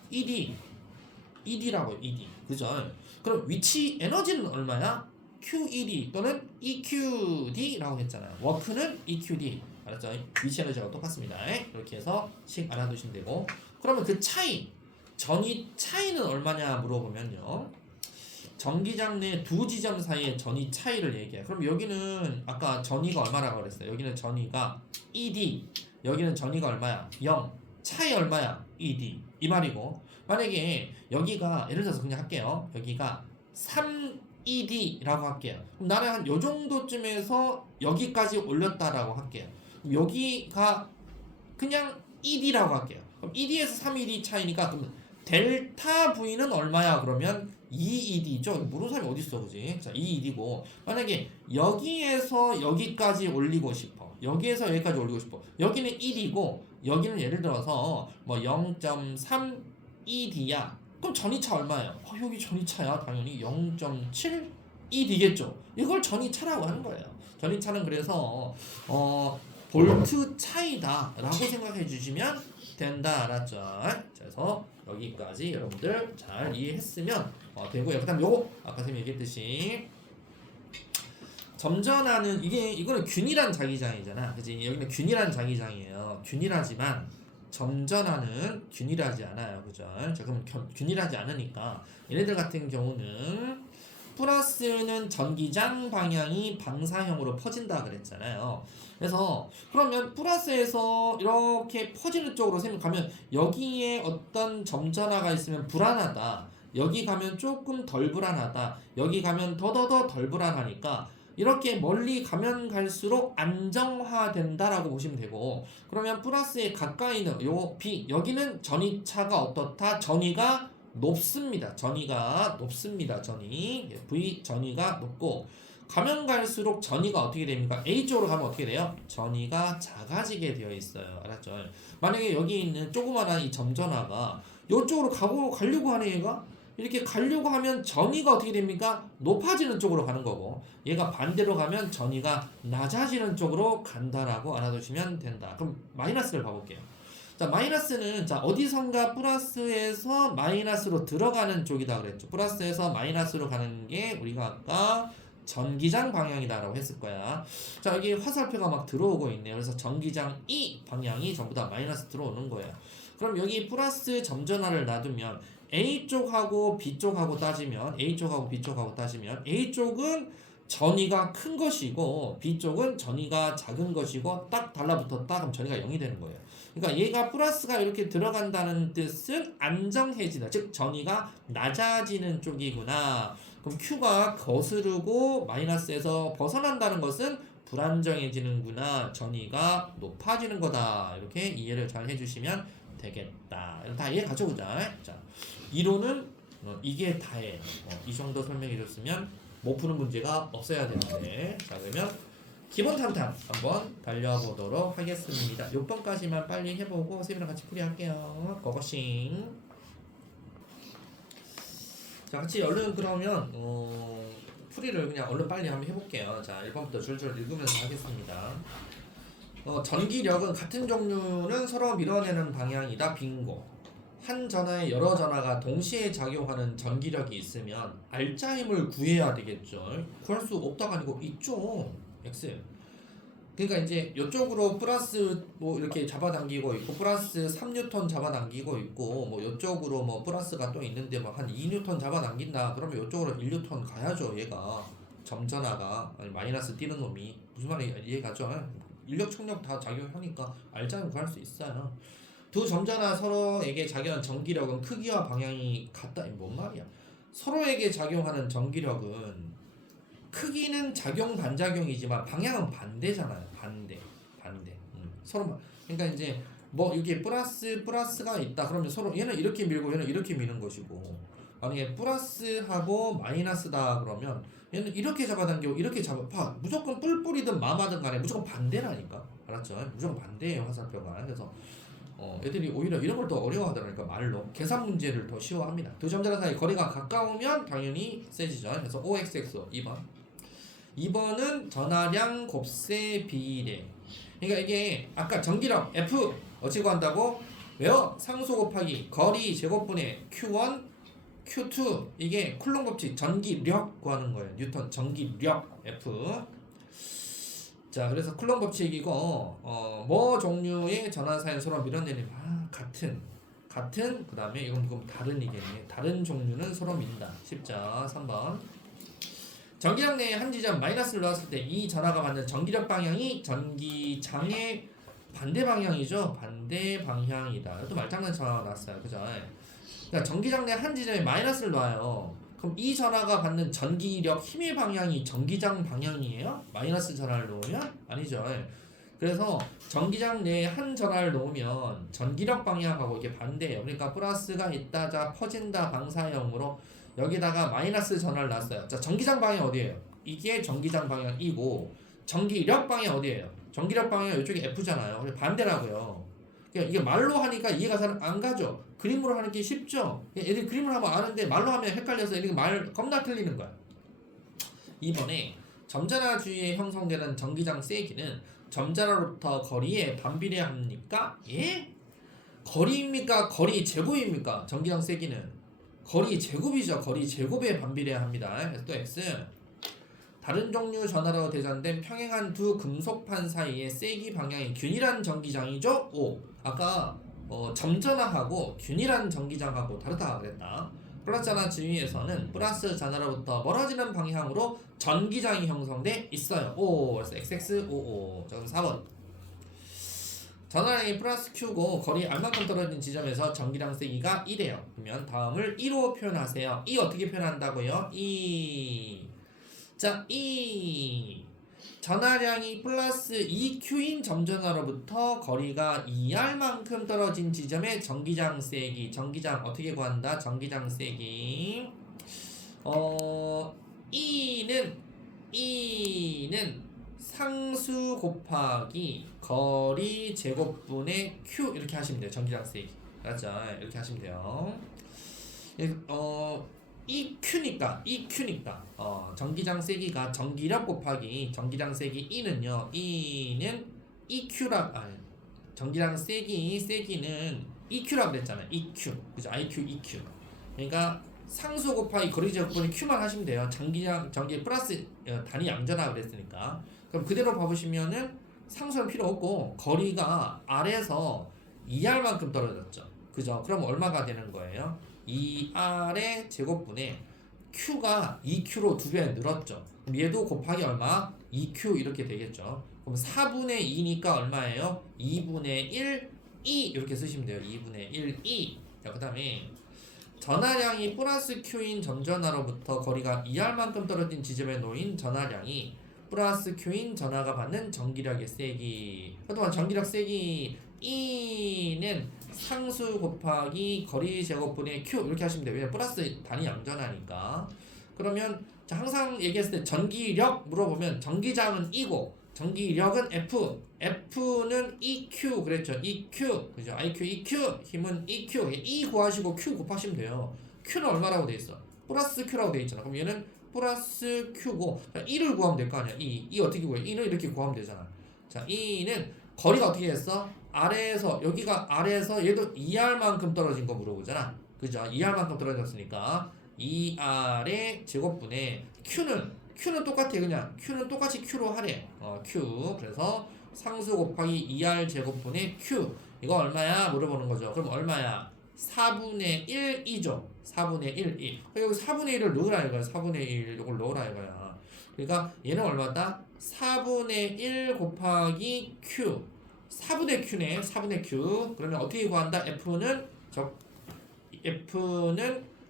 ED라고요. ED 그죠? 그럼 위치 에너지는 얼마야? QED 또는 EQD라고 했잖아요. 워크는 EQD 알았죠? 위치 에너지가 똑같습니다. 이렇게 해서 식 알아두시면 되고 그러면 그 차이 전위 차이는 얼마냐 물어보면요. 전기장 내 두 지점 사이의 전위 차이를 얘기해. 그럼 여기는 아까 전위가 얼마라고 그랬어요? 여기는 전위가 ED, 여기는 전위가 얼마야? 0. 차이 얼마야? ED. 이 말이고, 만약에 여기가 예를 들어서 그냥 할게요. 여기가 3ED라고 할게요. 그럼 나는 한 요 정도쯤에서 여기까지 올렸다라고 할게요. 그럼 여기가 그냥 ED라고 할게요. 그럼 ED에서 3ED 차이니까 그럼 델타 V는 얼마야? 그러면 2ED죠. 모르는 사람이 어딨어, 그지? 자, 2ED고 만약에 여기에서 여기까지 올리고 싶어. 여기에서 여기까지 올리고 싶어. 여기는 1이고 여기는 예를 들어서 뭐 0.3 ED야. 그럼 전이차 얼마예요? 여기 전이차야. 당연히 0.7 ED겠죠. 이걸 전이차라고 하는 거예요. 전이차는 그래서 볼트 차이다라고 생각해 주시면 된다. 알았죠? 그래서 여기까지 여러분들 잘 이해했으면 되고요. 그다음 요거 아까 선생님이 얘기했듯이 점전하는 이거는 균일한 자기장이잖아. 그지? 여기는 균일한 자기장이에요. 균일하지만 점전하는 균일하지 않아요. 그죠? 자, 그럼 균일하지 않으니까 얘네들 같은 경우는 플러스는 전기장 방향이 방사형으로 퍼진다 그랬잖아요. 그래서 그러면 플러스에서 이렇게 퍼지는 쪽으로 가면 여기에 어떤 점전화가 있으면 불안하다. 여기 가면 조금 덜 불안하다. 여기 가면 더더더 덜 불안하니까 이렇게 멀리 가면 갈수록 안정화된다라고 보시면 되고, 그러면 플러스에 가까이 있는 요 B 여기는 전위차가 어떻다? 전위가 높습니다. 전위가 높습니다. 전위 V 전위가 높고, 가면 갈수록 전위가 어떻게 됩니까? A 쪽으로 가면 어떻게 돼요? 전위가 작아지게 되어 있어요. 알았죠? 만약에 여기 있는 조그마한 이 점전화가 이쪽으로 가려고 하는 얘가 이렇게 가려고 하면 전위가 어떻게 됩니까? 높아지는 쪽으로 가는 거고, 얘가 반대로 가면 전위가 낮아지는 쪽으로 간다라고 알아두시면 된다. 그럼 마이너스를 봐볼게요. 자, 마이너스는 자 어디선가 플러스에서 마이너스로 들어가는 쪽이다 그랬죠. 플러스에서 마이너스로 가는 게 우리가 아까 전기장 방향이다라고 했을 거야. 자, 여기 화살표가 막 들어오고 있네요. 그래서 전기장 E 방향이 전부 다 마이너스 들어오는 거예요. 그럼 여기 플러스 점전화를 놔두면 A 쪽하고 B 쪽하고 따지면 A 따지면 A 쪽은 전위가 큰 것이고 B 쪽은 전위가 작은 것이고 딱 달라붙었다 그럼 전위가 0이 되는 거예요. 그러니까 얘가 플러스가 이렇게 들어간다는 뜻은 안정해지다. 즉 전위가 낮아지는 쪽이구나. 그럼 Q가 거스르고 마이너스에서 벗어난다는 것은 불안정해지는구나. 전위가 높아지는 거다. 이렇게 이해를 잘 해주시면 되겠다. 다 이해 가져보자. 자, 이론은 이게 다예요. 이 정도 설명해 줬으면 못 푸는 문제가 없어야 되는데. 자, 그러면 기본 탐탐 한번 달려보도록 하겠습니다. 6번까지만 빨리 해보고 쌤이랑 같이 풀이할게요. 고고싱. 자, 같이 얼른 그러면 풀이를 그냥 얼른 빨리 한번 해볼게요. 자, 1번부터 줄줄 읽으면서 하겠습니다. 전기력은 같은 종류는 서로 밀어내는 방향이다. 빙고. 한 전화에 여러 전화가 동시에 작용하는 전기력이 있으면 알짜 힘을 구해야 되겠죠. 구할 수 없다가 아니고 있죠. X. 그러니까 이제 이쪽으로 플러스 뭐 이렇게 잡아당기고 있고 플러스 3뉴턴 잡아당기고 있고 뭐 이쪽으로 뭐 플러스가 또 있는데 뭐 한 2뉴턴 잡아당긴다. 그러면 이쪽으로 1뉴턴 가야죠. 얘가 점전화가 아니 마이너스 뛰는 놈이 무슨 말인지 이해가죠? 인력 청력 다 작용하니까 알짜는 구할 수 있어요. 두 점전화 서로에게 작용하는 전기력은 크기와 방향이 같다. 뭔 말이야? 서로에게 작용하는 전기력은 크기는 작용 반작용이지만 방향은 반대잖아요. 반대. 서로 그러니까 이제 뭐 이게 플러스가 있다. 그러면 서로 얘는 이렇게 밀고 얘는 이렇게 미는 것이고, 만약에 플러스하고 마이너스다 그러면 얘는 이렇게 잡아당기고 이렇게 봐. 무조건 뿔뿔이든 마마든 간에 무조건 반대라니까. 알았죠? 무조건 반대예요. 화살표가. 그래서 애들이 오히려 이런 걸 더 어려워하더라니까. 말로 계산 문제를 더 쉬워합니다. 두 점자들 사이 거리가 가까우면 당연히 세지죠. 그래서 OXX 2번은 전하량 곱셈 비례. 그러니까 이게 아까 전기력 F 어찌 구한다고? 왜요? 상수 곱하기 거리 제곱분의 Q1 Q2 이게 쿨롬 법칙 전기력 구하는 거예요. 뉴턴 전기력 F. 자, 그래서 쿨롬 법칙이고 뭐 종류의 전환사인 서로 밀어내는 같은 같은 그 다음에 이건 다른 이겠네. 다른 종류는 서로 민다. 쉽죠. 3번. 전기장 내에 한 지점 마이너스를 넣었을 때 이 전하가 받는 전기력 방향이 전기장의 반대 방향이죠. 반대 방향이다. 또 말장난처럼 나왔어요. 그죠? 그러니까 전기장 내 한 지점에 마이너스를 놔요. 그럼 이 전하가 받는 전기력 힘의 방향이 전기장 방향이에요? 마이너스 전하를 놓으면? 아니죠. 그래서 전기장 내에 한 전하를 놓으면 전기력 방향하고 이게 반대예요. 그러니까 플러스가 있다, 자 퍼진다 방사형으로 여기다가 마이너스 전하를 놨어요. 자, 전기장 방향 어디예요? 이게 전기장 방향이고 전기력 방향 어디예요? 전기력 방향 이쪽이 F잖아요. 그래서 반대라고요. 그러니까 이게 말로 하니까 이해가 잘 안 가죠. 그림으로 하는 게 쉽죠. 애들이 그림을 하면 아는데 말로 하면 헷갈려서 애들이 말 겁나 틀리는 거야. 이번에 점자나 주위에 형성되는 전기장 세기는 점자로부터 거리에 반비례합니까? 예? 거리입니까? 거리 제곱입니까? 전기장 세기는 거리 제곱이죠. 거리 제곱에 반비례합니다. 그래서 또 X. 다른 종류 전하로 대전된 평행한 두 금속판 사이의 세기 방향이 균일한 전기장이죠. 오. 아까 점전하하고 균일한 전기장하고 다르다 그랬다. 플러스 전하 주위에서는 플러스 전하로부터 멀어지는 방향으로 전기장이 형성돼 있어요. 오. 그래서 XXOO. 자, 그럼 4번. 전하량이 플러스 Q고 거리 R만큼 떨어진 지점에서 전기량 세기가 1이에요. 그러면 다음을 2로 표현하세요. 이 어떻게 표현한다고요? 자, 전하량이 플러스 2Q인 점전하로부터 거리가 2R만큼 떨어진 지점의 전기장 세기. 전기장 어떻게 구한다? 전기장 세기. E는 상수 곱하기 거리 제곱분의 Q 이렇게 하시면 돼요. 전기장 세기. 맞죠? 이렇게 하시면 돼요. EQ니까 전기장 세기가 전기력 곱하기 전기장 세기 E는요. E는 전기장 세기는 EQ라고 그랬잖아요. EQ. 그죠? IQ, EQ. 그러니까 상수 곱하기 거리 제곱분의 Q만 하시면 돼요. 전기 플러스 단위 양전하고 그랬으니까. 그럼 그대로 봐보시면은 상수는 필요 없고 거리가 R에서 2R만큼 떨어졌죠. 그죠? 그럼 얼마가 되는 거예요? 2R의 제곱분에 Q가 2Q로 2배 늘었죠. 그럼 얘도 곱하기 얼마? 2Q 이렇게 되겠죠. 그럼 4분의 2니까 얼마예요? 2분의 1 E 이렇게 쓰시면 돼요. 2분의 1 E. 자, 그 다음에 전하량이 플러스 Q인 점전하로부터 거리가 2R만큼 떨어진 지점에 놓인 전하량이 플러스 Q인 전하가 받는 전기력의 세기. 그동안 전기력 세기 E는 상수 곱하기 거리 제곱분의 Q 이렇게 하시면 돼요. 왜냐면 플러스 단위 양전하니까. 그러면 항상 얘기했을 때 전기력 물어보면 전기장은 E고 전기력은 F. F는 EQ 그랬죠. EQ 그죠? IQ, EQ 힘은 EQ. E 구하시고 Q 곱하시면 돼요. Q는 얼마라고 돼 있어? 플러스 Q라고 돼 있잖아. 그럼 얘는 플러스 Q고 자, E를 구하면 될 거 아니야. E 어떻게 구해? E는 이렇게 구하면 되잖아. 자, E는 거리가 어떻게 했어? 아래에서 여기가 아래에서 얘도 2R만큼 떨어진 거 물어보잖아. 그죠? 2R만큼 떨어졌으니까 2R의 제곱분의 Q는 똑같아. 그냥 Q는 똑같이 Q로 하래. Q. 그래서 상수 곱하기 2R 제곱분의 Q. 이거 얼마야? 물어보는 거죠. 그럼 얼마야? 4분의 1이죠. 4분의 1, 2. 여기 4분의 1을 넣으라 이거야. 4분의 1 이걸 넣으라 이거야. 그러니까 얘는 얼마다? 4분의 1 곱하기 Q. 4분의 Q네. 4분의 Q. 그러면 어떻게 구한다? F는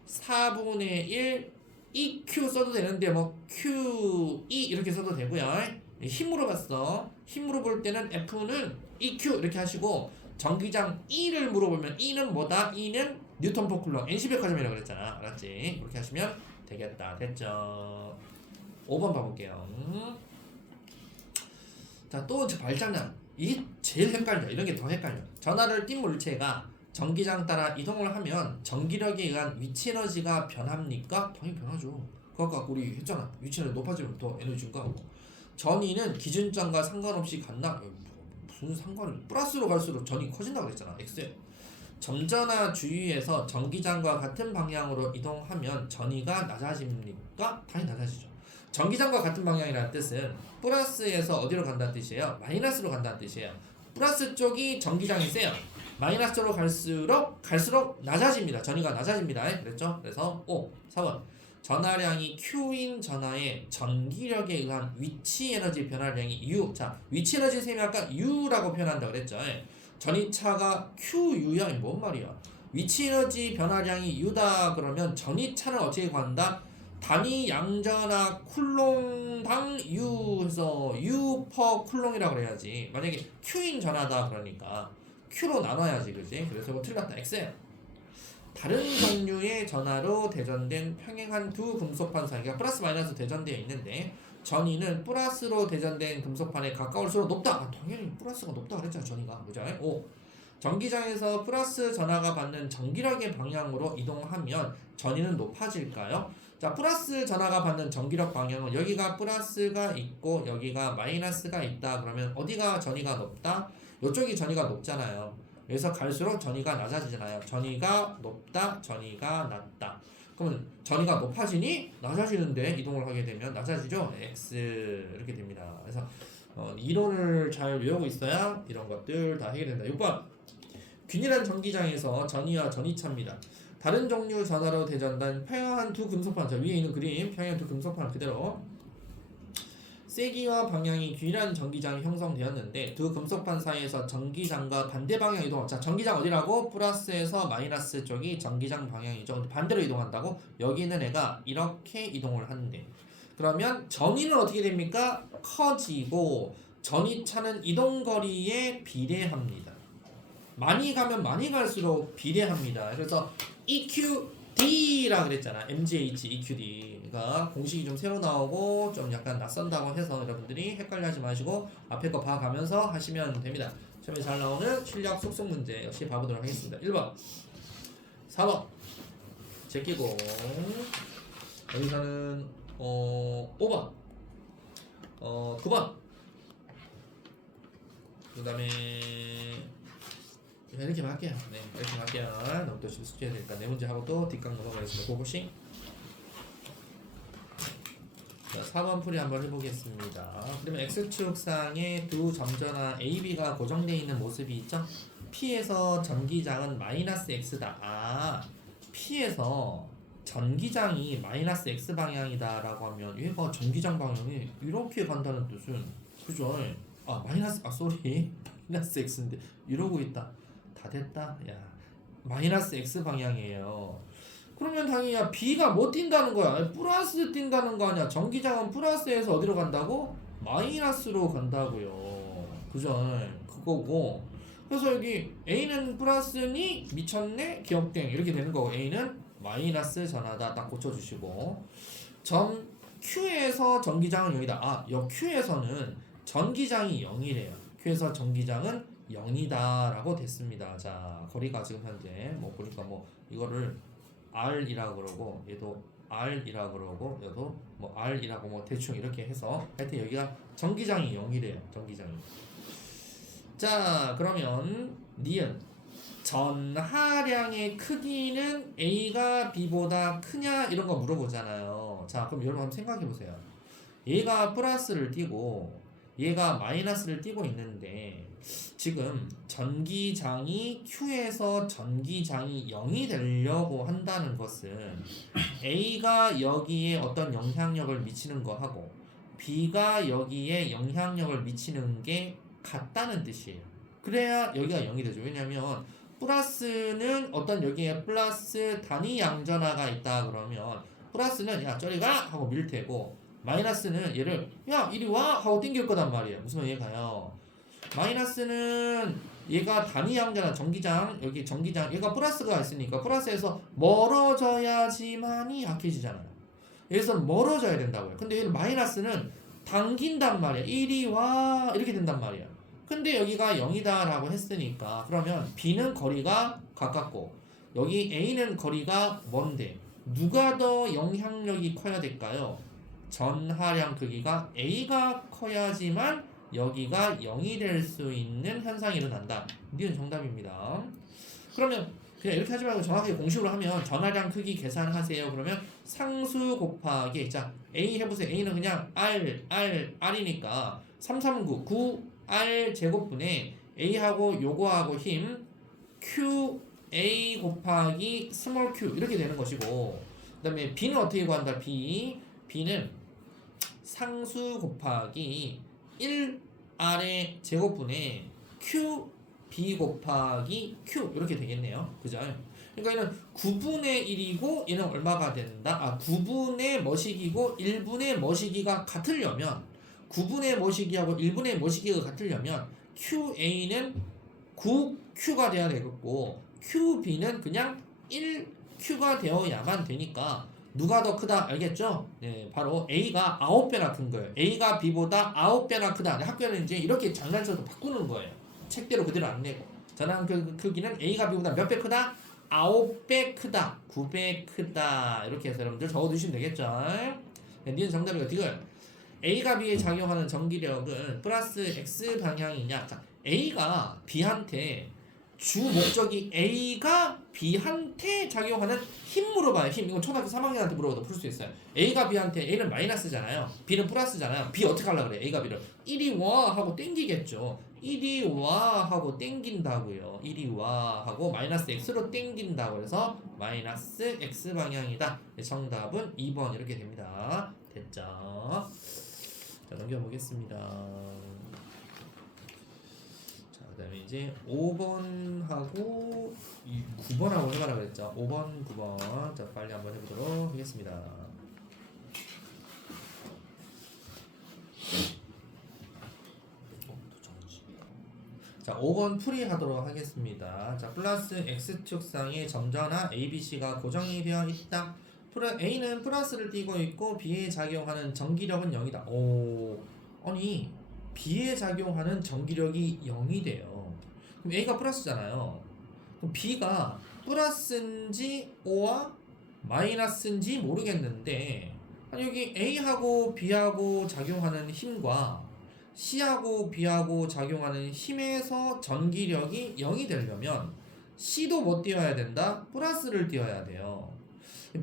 4분의 1 EQ 써도 되는데 뭐 QE 이렇게 써도 되고요. 힘으로 봤어. 힘으로 볼 때는 F는 EQ 이렇게 하시고 전기장 E를 물어보면 E는 뭐다? E는 뉴턴 퍼 쿨럼 NC백화점이라고 그랬잖아. 알았지? 그렇게 하시면 되겠다. 됐죠? 5번 봐볼게요. 자, 또 발장난. 이게 제일 헷갈려. 이런 게 더 헷갈려. 전하를 띈 물체가 전기장 따라 이동을 하면 전기력에 의한 위치 에너지가 변합니까? 당연히 변하죠. 그거 아까 우리 했잖아. 위치 에너지 높아지면 더 에너지 증가하고. 전위는 기준점과 상관없이 같나? 무슨 상관이? 플러스로 갈수록 전이 커진다고 그랬잖아. X. 점전화 주위에서 전기장과 같은 방향으로 이동하면 전위가 낮아집니까? 당연히 낮아지죠. 전기장과 같은 방향이라는 뜻은 플러스에서 어디로 간다는 뜻이에요? 마이너스로 간다는 뜻이에요. 플러스 쪽이 전기장이 세요. 마이너스로 갈수록 낮아집니다. 전위가 낮아집니다. 그랬죠? 그래서 4번 전하량이 Q인 전하의 전기력에 의한 위치 에너지 변화량이 U. 자, 위치 에너지 셈이 아까 U라고 표현한다고 그랬죠? 전위차가 QU야. 뭔 말이야? 위치 에너지 변화량이 U다 그러면 전위차는 어떻게 구한다? 단위 양전하 쿨롱당 U 해서 U per 쿨롱이라고 그래야지. 만약에 Q인 전하다 그러니까 Q로 나눠야지, 그지? 그래서 이거 틀렸다. X야. 다른 종류의 전하로 대전된 평행한 두 금속판 사이가 플러스 마이너스 대전되어 있는데 전위는 플러스로 대전된 금속판에 가까울수록 높다. 당연히 플러스가 높다 그랬잖아, 전위가. 그죠? 5. 전기장에서 플러스 전하가 받는 전기력의 방향으로 이동하면 전위는 높아질까요? 자, 플러스 전하가 받는 전기력 방향은 여기가 플러스가 있고 여기가 마이너스가 있다. 그러면 어디가 전위가 높다? 이쪽이 전위가 높잖아요. 그래서 갈수록 전위가 낮아지잖아요. 전위가 높다, 전위가 낮다. 그러면 전위가 높아지니 낮아지는데 이동을 하게 되면 낮아지죠? X 이렇게 됩니다. 그래서 이론을 잘 외우고 있어야 이런 것들 다 해결된다. 6번 균일한 전기장에서 전위와 전위차입니다. 다른 종류 전하로 대전된 평행한 두 금속판, 자 위에 있는 그림 평행한 두 금속판 그대로 세기와 방향이 균일한 전기장이 형성되었는데 두 금속판 사이에서 전기장과 반대 방향 이동. 자, 전기장 어디라고? 플러스에서 마이너스 쪽이 전기장 방향이죠. 근데 반대로 이동한다고? 여기 있는 애가 이렇게 이동을 하는데 그러면 전위는 어떻게 됩니까? 커지고 전위차는 이동거리에 비례합니다. 많이 가면 많이 갈수록 비례합니다. 그래서 EQD라 그랬잖아. MGH, EQD. 그러니까 공식이 좀 새로 나오고 좀 약간 낯선다고 해서 여러분들이 헷갈려하지 마시고 앞에 거 봐가면서 하시면 됩니다. 시험에 잘 나오는 실력 속속 문제 역시 봐보도록 하겠습니다. 1번, 4번 제끼고 여기서는 5번, 9번 그 다음에 이렇게만 할게요. 네, 이렇게만 할게요. 너무 또 숙제해야 되니까 네 문제 하고 또 뒷강 넘어가겠습니다. 고고싱. 자, 4번 풀이 한번 해보겠습니다. 그러면 X축상에 두 점전화 AB가 고정되어 있는 모습이 있죠? P에서 전기장은 마이너스 X다. P에서 전기장이 마이너스 X 방향이다 라고 하면 얘가 전기장 방향이 이렇게 간다는 뜻은 그죠? 마이너스 X인데 이러고 있다. 다 됐다. 야, 마이너스 X 방향이에요. 그러면 당연히 야, B가 뭐 뛴다는 거야? 플러스 뛴다는 거 아니야? 전기장은 플러스에서 어디로 간다고? 마이너스로 간다고요. 그죠? 그거고. 그래서 여기 A는 플러스니 미쳤네? 기억땡 이렇게 되는 거고 A는 마이너스 전하다 딱 고쳐주시고 점 Q에서 전기장은 0이다. 여 Q에서는 전기장이 0이래요. Q에서 전기장은 0이다 라고 됐습니다. 자, 거리가 지금 현재 보니까 이거를 R이라고 그러고 얘도 R이라고 그러고 얘도 R이라고 대충 이렇게 해서 하여튼 여기가 전기장이 0이래요. 전기장이. 자, 그러면 니은 전하량의 크기는 A가 B보다 크냐 이런 거 물어보잖아요. 자, 그럼 여러분 한번 생각해 보세요. 얘가 플러스를 띄고 얘가 마이너스를 띄고 있는데 지금 전기장이 Q에서 전기장이 0이 되려고 한다는 것은 A가 여기에 어떤 영향력을 미치는 거하고 B가 여기에 영향력을 미치는 게 같다는 뜻이에요. 그래야 여기가 0이 되죠. 왜냐면 플러스는 어떤 여기에 플러스 단위 양전하가 있다 그러면 플러스는 야 저리 가 하고 밀 테고 마이너스는 얘를 야 이리 와 하고 땡길 거단 말이에요. 무슨 말이에요? 가요. 마이너스는 얘가 단위 양전하 전기장 여기 전기장 얘가 플러스가 있으니까 플러스에서 멀어져야지만이 약해지잖아요. 여기서 멀어져야 된다고요. 근데 얘는 마이너스는 당긴단 말이야. 이리 와 이렇게 된단 말이야. 근데 여기가 0이다 라고 했으니까 그러면 B는 거리가 가깝고 여기 A는 거리가 먼데 누가 더 영향력이 커야 될까요? 전하량 크기가 A가 커야지만 여기가 0이 될 수 있는 현상이 일어난다. 이건 정답입니다. 그러면 그냥 이렇게 하지 말고 정확하게 공식으로 하면 전하량 크기 계산하세요. 그러면 상수 곱하기 자 A 해보세요. A는 그냥 R이니까 3, 3, 9 R 제곱분에 A하고 요거하고 힘 QA 곱하기 스몰 q 이렇게 되는 것이고, 그 다음에 B는 어떻게 구한다? B는 상수 곱하기 1 아래 제곱분의 QB 곱하기 Q 이렇게 되겠네요. 그죠? 그러니까 얘는 9분의 1이고 얘는 얼마가 된다? 9분의 머시기고 1분의 머시기가 같으려면 9분의 머시기하고 1분의 머시기가 같으려면 QA는 9Q가 돼야 되겠고 QB는 그냥 1Q가 되어야만 되니까 누가 더 크다 알겠죠? 네, 바로 A가 9배나 큰 거예요. A가 B보다 9배나 크다. 학교는 이제 이렇게 장난쳐서 바꾸는 거예요. 책대로 그대로 안 내고. 전환 크기는 A가 B보다 몇 배 크다? 9배 크다. 9배 크다. 이렇게 해서 여러분들 적어두시면 되겠죠? 네, 니은 정답이고 지금 A가 B에 작용하는 전기력은 플러스 X 방향이냐? 자, A가 B한테 주 목적이 A가 B한테 작용하는 힘 물어봐요. 힘. 이건 초등학교 3학년한테 물어봐도 풀 수 있어요. A가 B한테 A는 마이너스잖아요. B는 플러스잖아요. B 어떻게 하려고 그래? A가 B를 이리 와 하고 땡기겠죠. 이리 와 하고 땡긴다고요. 이리 와 하고 마이너스 X로 땡긴다고 해서 마이너스 X 방향이다. 정답은 2번 이렇게 됩니다. 됐죠? 자, 넘겨보겠습니다. 그 다음에 이제 5번하고 9번하고 해봐라 그랬죠. 5번, 9번. 자, 빨리 한번 해보도록 하겠습니다. 자, 5번 풀이하도록 하겠습니다. 자, 플러스 X축상의 점전화 ABC가 고정이 되어 있다. A는 플러스를 띄고 있고 B에 작용하는 전기력은 0이다. 오, 아니 B에 작용하는 전기력이 0이 돼요. 그럼 A가 플러스잖아요. 그럼 B가 플러스인지 O와 마이너스인지 모르겠는데, 아니 여기 A하고 B하고 작용하는 힘과 C하고 B하고 작용하는 힘에서 전기력이 0이 되려면 C도 뭐 띄어야 된다? 플러스를 띄어야 돼요.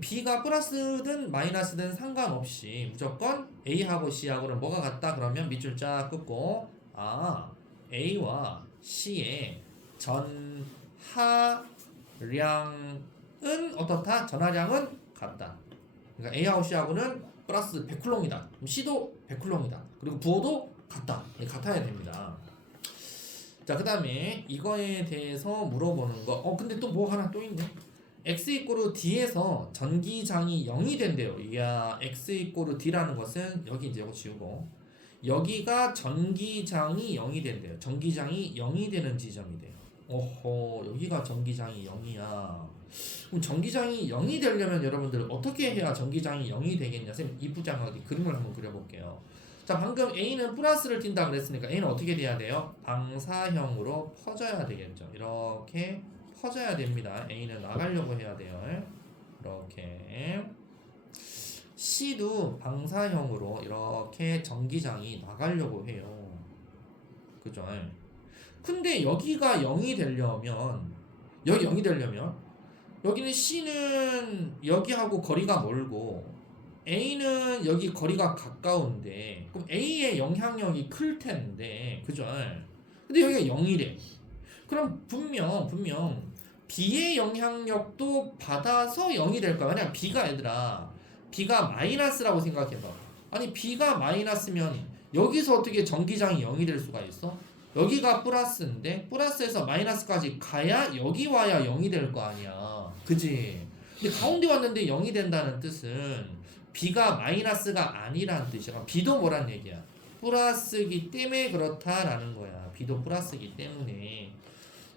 B가 플러스든 마이너스든 상관없이 무조건 A하고 C하고는 뭐가 같다? 그러면 밑줄 쫙 긋고 A와 C의 전하량은 어떻다? 전하량은 같다. 그러니까 A하고 C하고는 플러스 100쿨롱이다. 그럼 C도 100쿨롱이다. 그리고 부호도 같다. 같아야 됩니다. 자, 그 다음에 이거에 대해서 물어보는 거. 근데 또 뭐 하나 또 있네. X 이꼬르 D에서 전기장이 0이 된대요. 이야, X 이꼬르 D라는 것은 여기 이제 이거 지우고 여기가 전기장이 0이 된대요. 전기장이 0이 되는 지점이 돼요. 오호, 여기가 전기장이 0이야. 그럼 전기장이 0이 되려면 여러분들 어떻게 해야 전기장이 0이 되겠냐? 선생님 이쁘장하게 그림을 한번 그려볼게요. 자, 방금 A는 플러스를 띈다 그랬으니까 A는 어떻게 돼야 돼요? 방사형으로 퍼져야 되겠죠. 이렇게 퍼져야 됩니다. A는 나가려고 해야 돼요. 이렇게 C도 방사형으로 이렇게 전기장이 나가려고 해요. 그죠? 근데 여기가 0이 되려면 여기는 C는 여기하고 거리가 멀고 A는 여기 거리가 가까운데 그럼 A의 영향력이 클 텐데, 그죠? 근데 여기가 0이래. 그럼 분명 B의 영향력도 받아서 0이 될 거야. 왜냐면 B가 마이너스라고 생각해봐. 아니 B가 마이너스면 여기서 어떻게 전기장이 0이 될 수가 있어? 여기가 플러스인데 플러스에서 마이너스까지 가야 여기 와야 0이 될 거 아니야. 그지? 근데 가운데 왔는데 0이 된다는 뜻은 B가 마이너스가 아니라는 뜻이야. B도 뭐란 얘기야? 플러스기 때문에 그렇다라는 거야. B도 플러스기 때문에.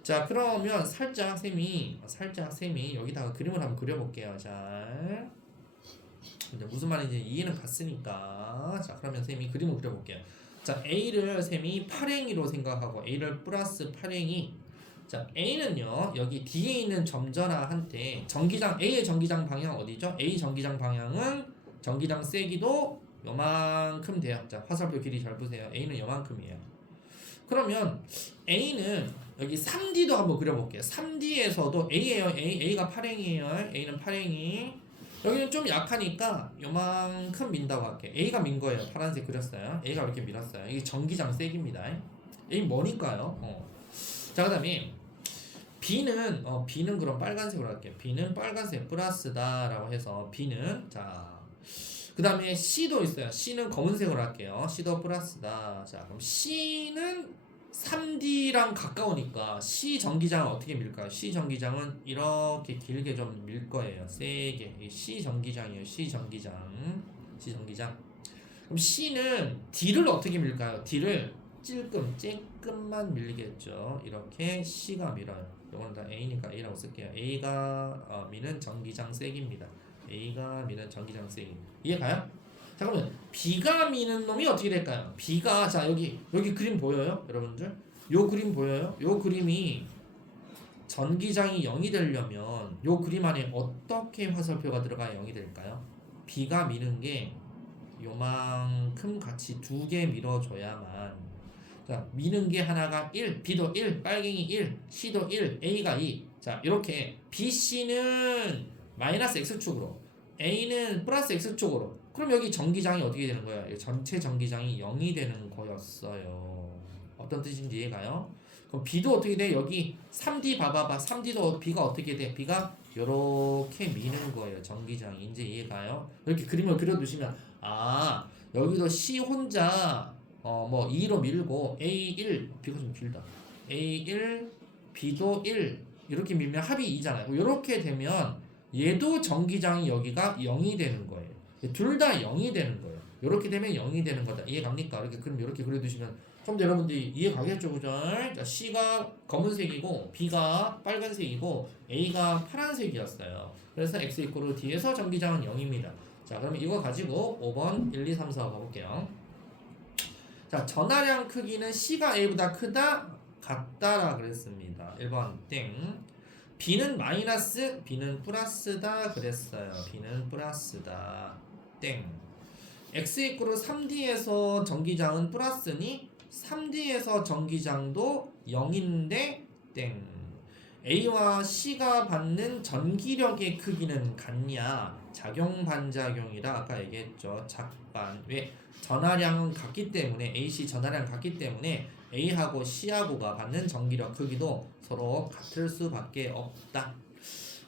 자, 그러면 살짝 쌤이 여기다가 그림을 한번 그려볼게요. 자, 이제 무슨 말인지 이해는 갔으니까. 자, 그러면 쌤이 그림을 그려볼게요. 자, A를 쌤이 8행이로 생각하고 A를 플러스 8행이. 자, A는요 여기 뒤에 있는 점전화한테 A의 전기장 방향 어디죠? A 전기장 방향은 전기장 세기도 요만큼 돼요. 자, 화살표 길이 잘 보세요. A는 요만큼이에요. 그러면 A는 여기 3D도 한번 그려볼게요. 3D에서도 A예요. A가 8행이에요. A는 8행이. 여기는 좀 약하니까 요만큼 민다고 할게요. A가 민 거예요. 파란색 그렸어요. A가 이렇게 밀었어요. 이게 전기장 세기입니다. A 뭐니까요? 자, 그 다음에 B는 그럼 빨간색으로 할게요. B는 빨간색 플러스다라고 해서 B는 그 다음에 C도 있어요. C는 검은색으로 할게요. C도 플러스다. 자, 그럼 C는 3D랑 가까우니까 C 전기장을 어떻게 밀까요? C 전기장은 이렇게 길게 좀 밀 거예요. 세게. 이 C 전기장이에요. C 전기장. 그럼 C는 D를 어떻게 밀까요? D를 찔끔만 밀리겠죠. 이렇게 C가 밀어요. 이거는 다 A니까 A라고 쓸게요. A가 미는 전기장 세기입니다. A가 미는 전기장 세기. 이해가요? 자, 그러면 B가 미는 놈이 어떻게 될까요? B가 여기 그림 보여요? 여러분들? 요 그림 보여요? 요 그림이 전기장이 0이 되려면 요 그림 안에 어떻게 화살표가 들어가야 0이 될까요? B가 미는 게 요만큼 같이 두 개 밀어줘야만 미는 게 하나가 1, B도 1, 빨갱이 1, C도 1, A가 2. 자, 이렇게 B, C는 마이너스 X축으로 A는 플러스 X축으로 그럼 여기 전기장이 어떻게 되는 거야? 전체 전기장이 0이 되는 거였어요. 어떤 뜻인지 이해가요? 그럼 B도 어떻게 돼? 여기 3D 봐봐봐. 3D도 B가 어떻게 돼? B가 요렇게 미는 거예요. 전기장이. 이제 이해가요? 이렇게 그림을 그려두시면 여기도 C 혼자 2로 밀고 A1 B가 좀 길다. A1 B도 1 이렇게 밀면 합이 2잖아요. 이렇게 되면 얘도 전기장이 여기가 0이 되는 거예요. 둘 다 0이 되는 거예요. 이렇게 되면 0이 되는 거다. 이해갑니까? 이렇게 그럼 이렇게 그려두시면 좀 더 여러분들이 이해가겠죠, 그죠? 자, C가 검은색이고 B가 빨간색이고 A가 파란색이었어요. 그래서 X 이꼬르 D에서 전기장은 0입니다. 자, 그럼 이거 가지고 5번 1, 2, 3, 4 가볼게요. 자, 전하량 크기는 C가 A보다 크다, 같다라 그랬습니다. 1번 땡. B는 마이너스, B는 플러스다 그랬어요. B는 플러스다. 땡. X 이꼬르 3D에서 전기장은 플러스니 3D에서 전기장도 0인데 땡. A와 C가 받는 전기력의 크기는 같냐? 작용 반작용이라 아까 얘기했죠. 작반. 왜? 전하량은 같기 때문에 AC 전하량 같기 때문에 A하고 C하고가 받는 전기력 크기도 서로 같을 수밖에 없다.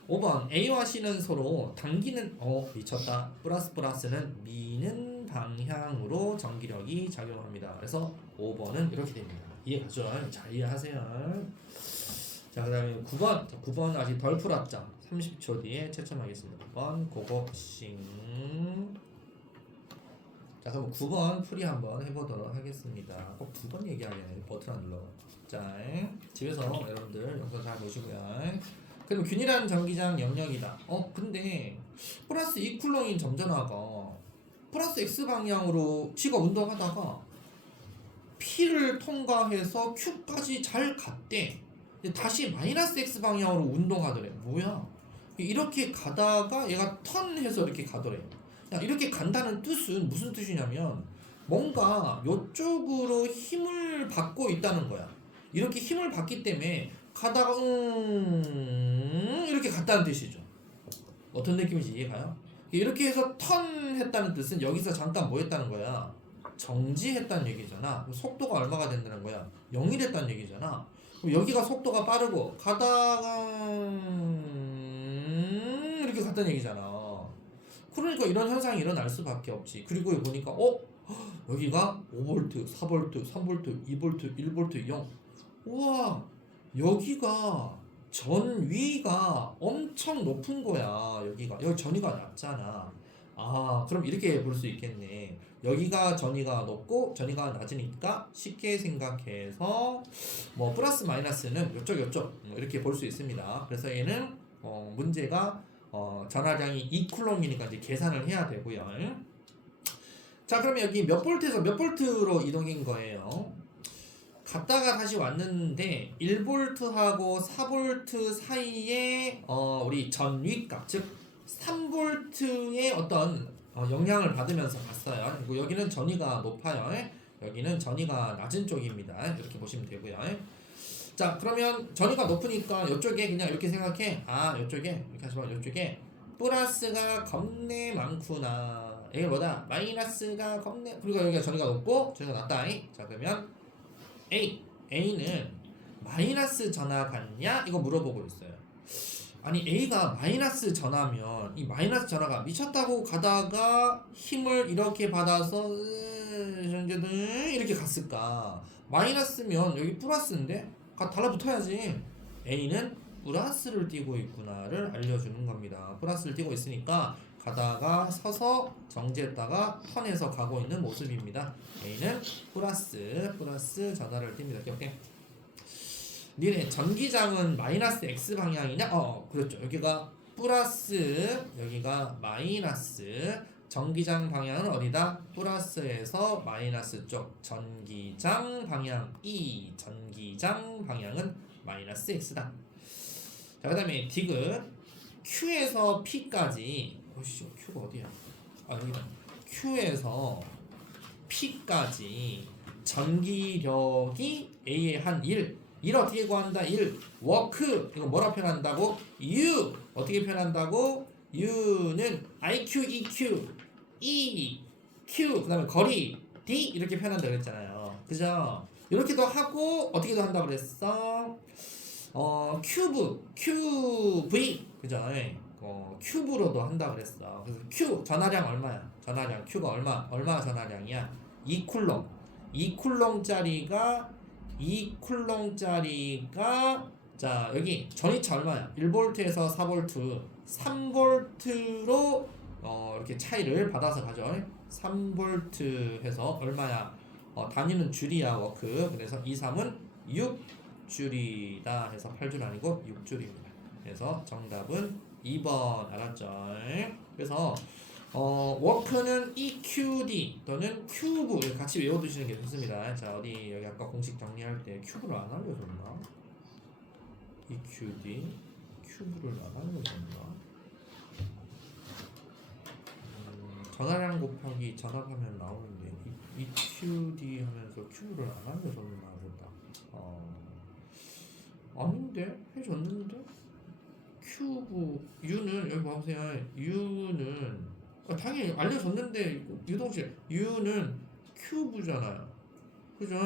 5번 A와 C는 서로 당기는 미쳤다. 플러스는 미는 방향으로 전기력이 작용합니다. 그래서 5번은 이렇게 됩니다. 이해가죠? 잘 이해하세요. 자, 그 다음에 9번. 9번 아직 덜 풀었죠? 30초 뒤에 채점하겠습니다. 9번 고고싱. 자, 그럼 9번 풀이 한번 해보도록 하겠습니다. 꼭 9번 얘기하네. 버튼 안 눌러. 자, 집에서 여러분들 영상 잘 보시고요. 그럼 균일한 전기장 영역이다. 근데 플러스 2쿨럼인 점전화가 플러스 X 방향으로 지가 운동하다가 P를 통과해서 Q까지 잘 갔대. 다시 마이너스 X 방향으로 운동하더래. 뭐야? 이렇게 가다가 얘가 턴해서 이렇게 가더래. 이렇게 간다는 뜻은 무슨 뜻이냐면 뭔가 이쪽으로 힘을 받고 있다는 거야. 이렇게 힘을 받기 때문에 가다가 이렇게 갔다는 뜻이죠. 어떤 느낌인지 이해가요? 이렇게 해서 턴했다는 뜻은 여기서 잠깐 뭐 했다는 거야? 정지했다는 얘기잖아. 속도가 얼마가 된다는 거야? 0이 됐다는 얘기잖아. 그럼 여기가 속도가 빠르고 가다가 이렇게 갔다는 얘기잖아. 그러니까 이런 현상이 일어날 수밖에 없지. 그리고 보니까 여기가 5V, 4V, 3V, 2V, 1V, 0. 우와, 여기가 전위가 엄청 높은 거야. 여기 전위가 낮잖아. 그럼 이렇게 볼 수 있겠네. 여기가 전위가 높고 전위가 낮으니까 쉽게 생각해서 뭐 플러스 마이너스는 요쪽 이렇게 볼 수 있습니다. 그래서 얘는 문제가 전하량이 2쿨럼이니까 이제 계산을 해야 되고요. 자, 그러면 여기 몇 볼트에서 몇 볼트로 이동인 거예요? 갔다가 다시 왔는데 1볼트하고 4볼트 사이에 우리 전위값 즉 3볼트의 어떤 영향을 받으면서 갔어요. 그리고 여기는 전위가 높아요. 여기는 전위가 낮은 쪽입니다. 이렇게 보시면 되고요. 자, 그러면 전위가 높으니까 이쪽에 그냥 이렇게 생각해. 이쪽에 이렇게 하시면 이쪽에 플러스가 겁내 많구나. 이게 뭐다? 마이너스가 겁내. 그리고 여기가 전위가 높고 전위가 낮다. 자, 그러면 A는 마이너스 전화 같냐? 이거 물어보고 있어요. 아니 A가 마이너스 전하면 이 마이너스 전하가 미쳤다고 가다가 힘을 이렇게 받아서 이렇게 갔을까? 마이너스면 여기 플러스인데 달라붙어야지. A는 플러스를 띄고 있구나를 알려주는 겁니다. 플러스를 띄고 있으니까 가다가 서서 정지했다가 턴해서 가고 있는 모습입니다. A는 플러스 전하를 띱니다. 기억해? 니네 전기장은 마이너스 X 방향이냐? 그렇죠. 여기가 플러스, 여기가 마이너스. 전기장 방향은 어디다? 플러스에서 마이너스 쪽. 전기장 방향 E. 전기장 방향은 마이너스 X다. 자, 그 다음에 디귿. Q에서 P까지. Q가 어디야? 여기다. Q에서 P까지 전기력이 A의 한 1 어떻게 구한다? 1 워크 이거 뭐라 표현한다고? U 어떻게 표현한다고? U는 IQ, EQ, E, Q 그 다음에 거리 D 이렇게 표현한다 그랬잖아요. 그죠? 이렇게도 하고 어떻게도 한다 그랬어? 큐브, QV 그죠? 큐브로도 한다 그랬어. 그래서 Q 전하량 얼마야? 전하량 Q가 얼마 전하량이야? 2쿨롱 2쿨롱짜리가 자 여기 전위차 얼마야? 1V에서 4V 3V로 이렇게 차이를 받아서 가죠. 3V 해서 얼마야? 단위는 줄이야 워크. 그래서 2, 3은 6줄이다 해서 8줄 아니고 6줄입니다. 그래서 정답은 2번 알았죠? 그래서 워크는 EQD 또는 큐브 같이 외워두시는 게 좋습니다. 자 어디 여기 아까 공식 정리할 때 큐브를 안 알려줬나? EQD 큐브를 안 알려줬나? 전화량 곱하기 전압하면 나오는데 EQD 하면서 큐브를 안 알려줬나 보다. 아닌데 해줬는데 큐브 U는 여기 보세요. U는 당연히 알려줬는데 유동식 U는 큐브잖아요. 그죠?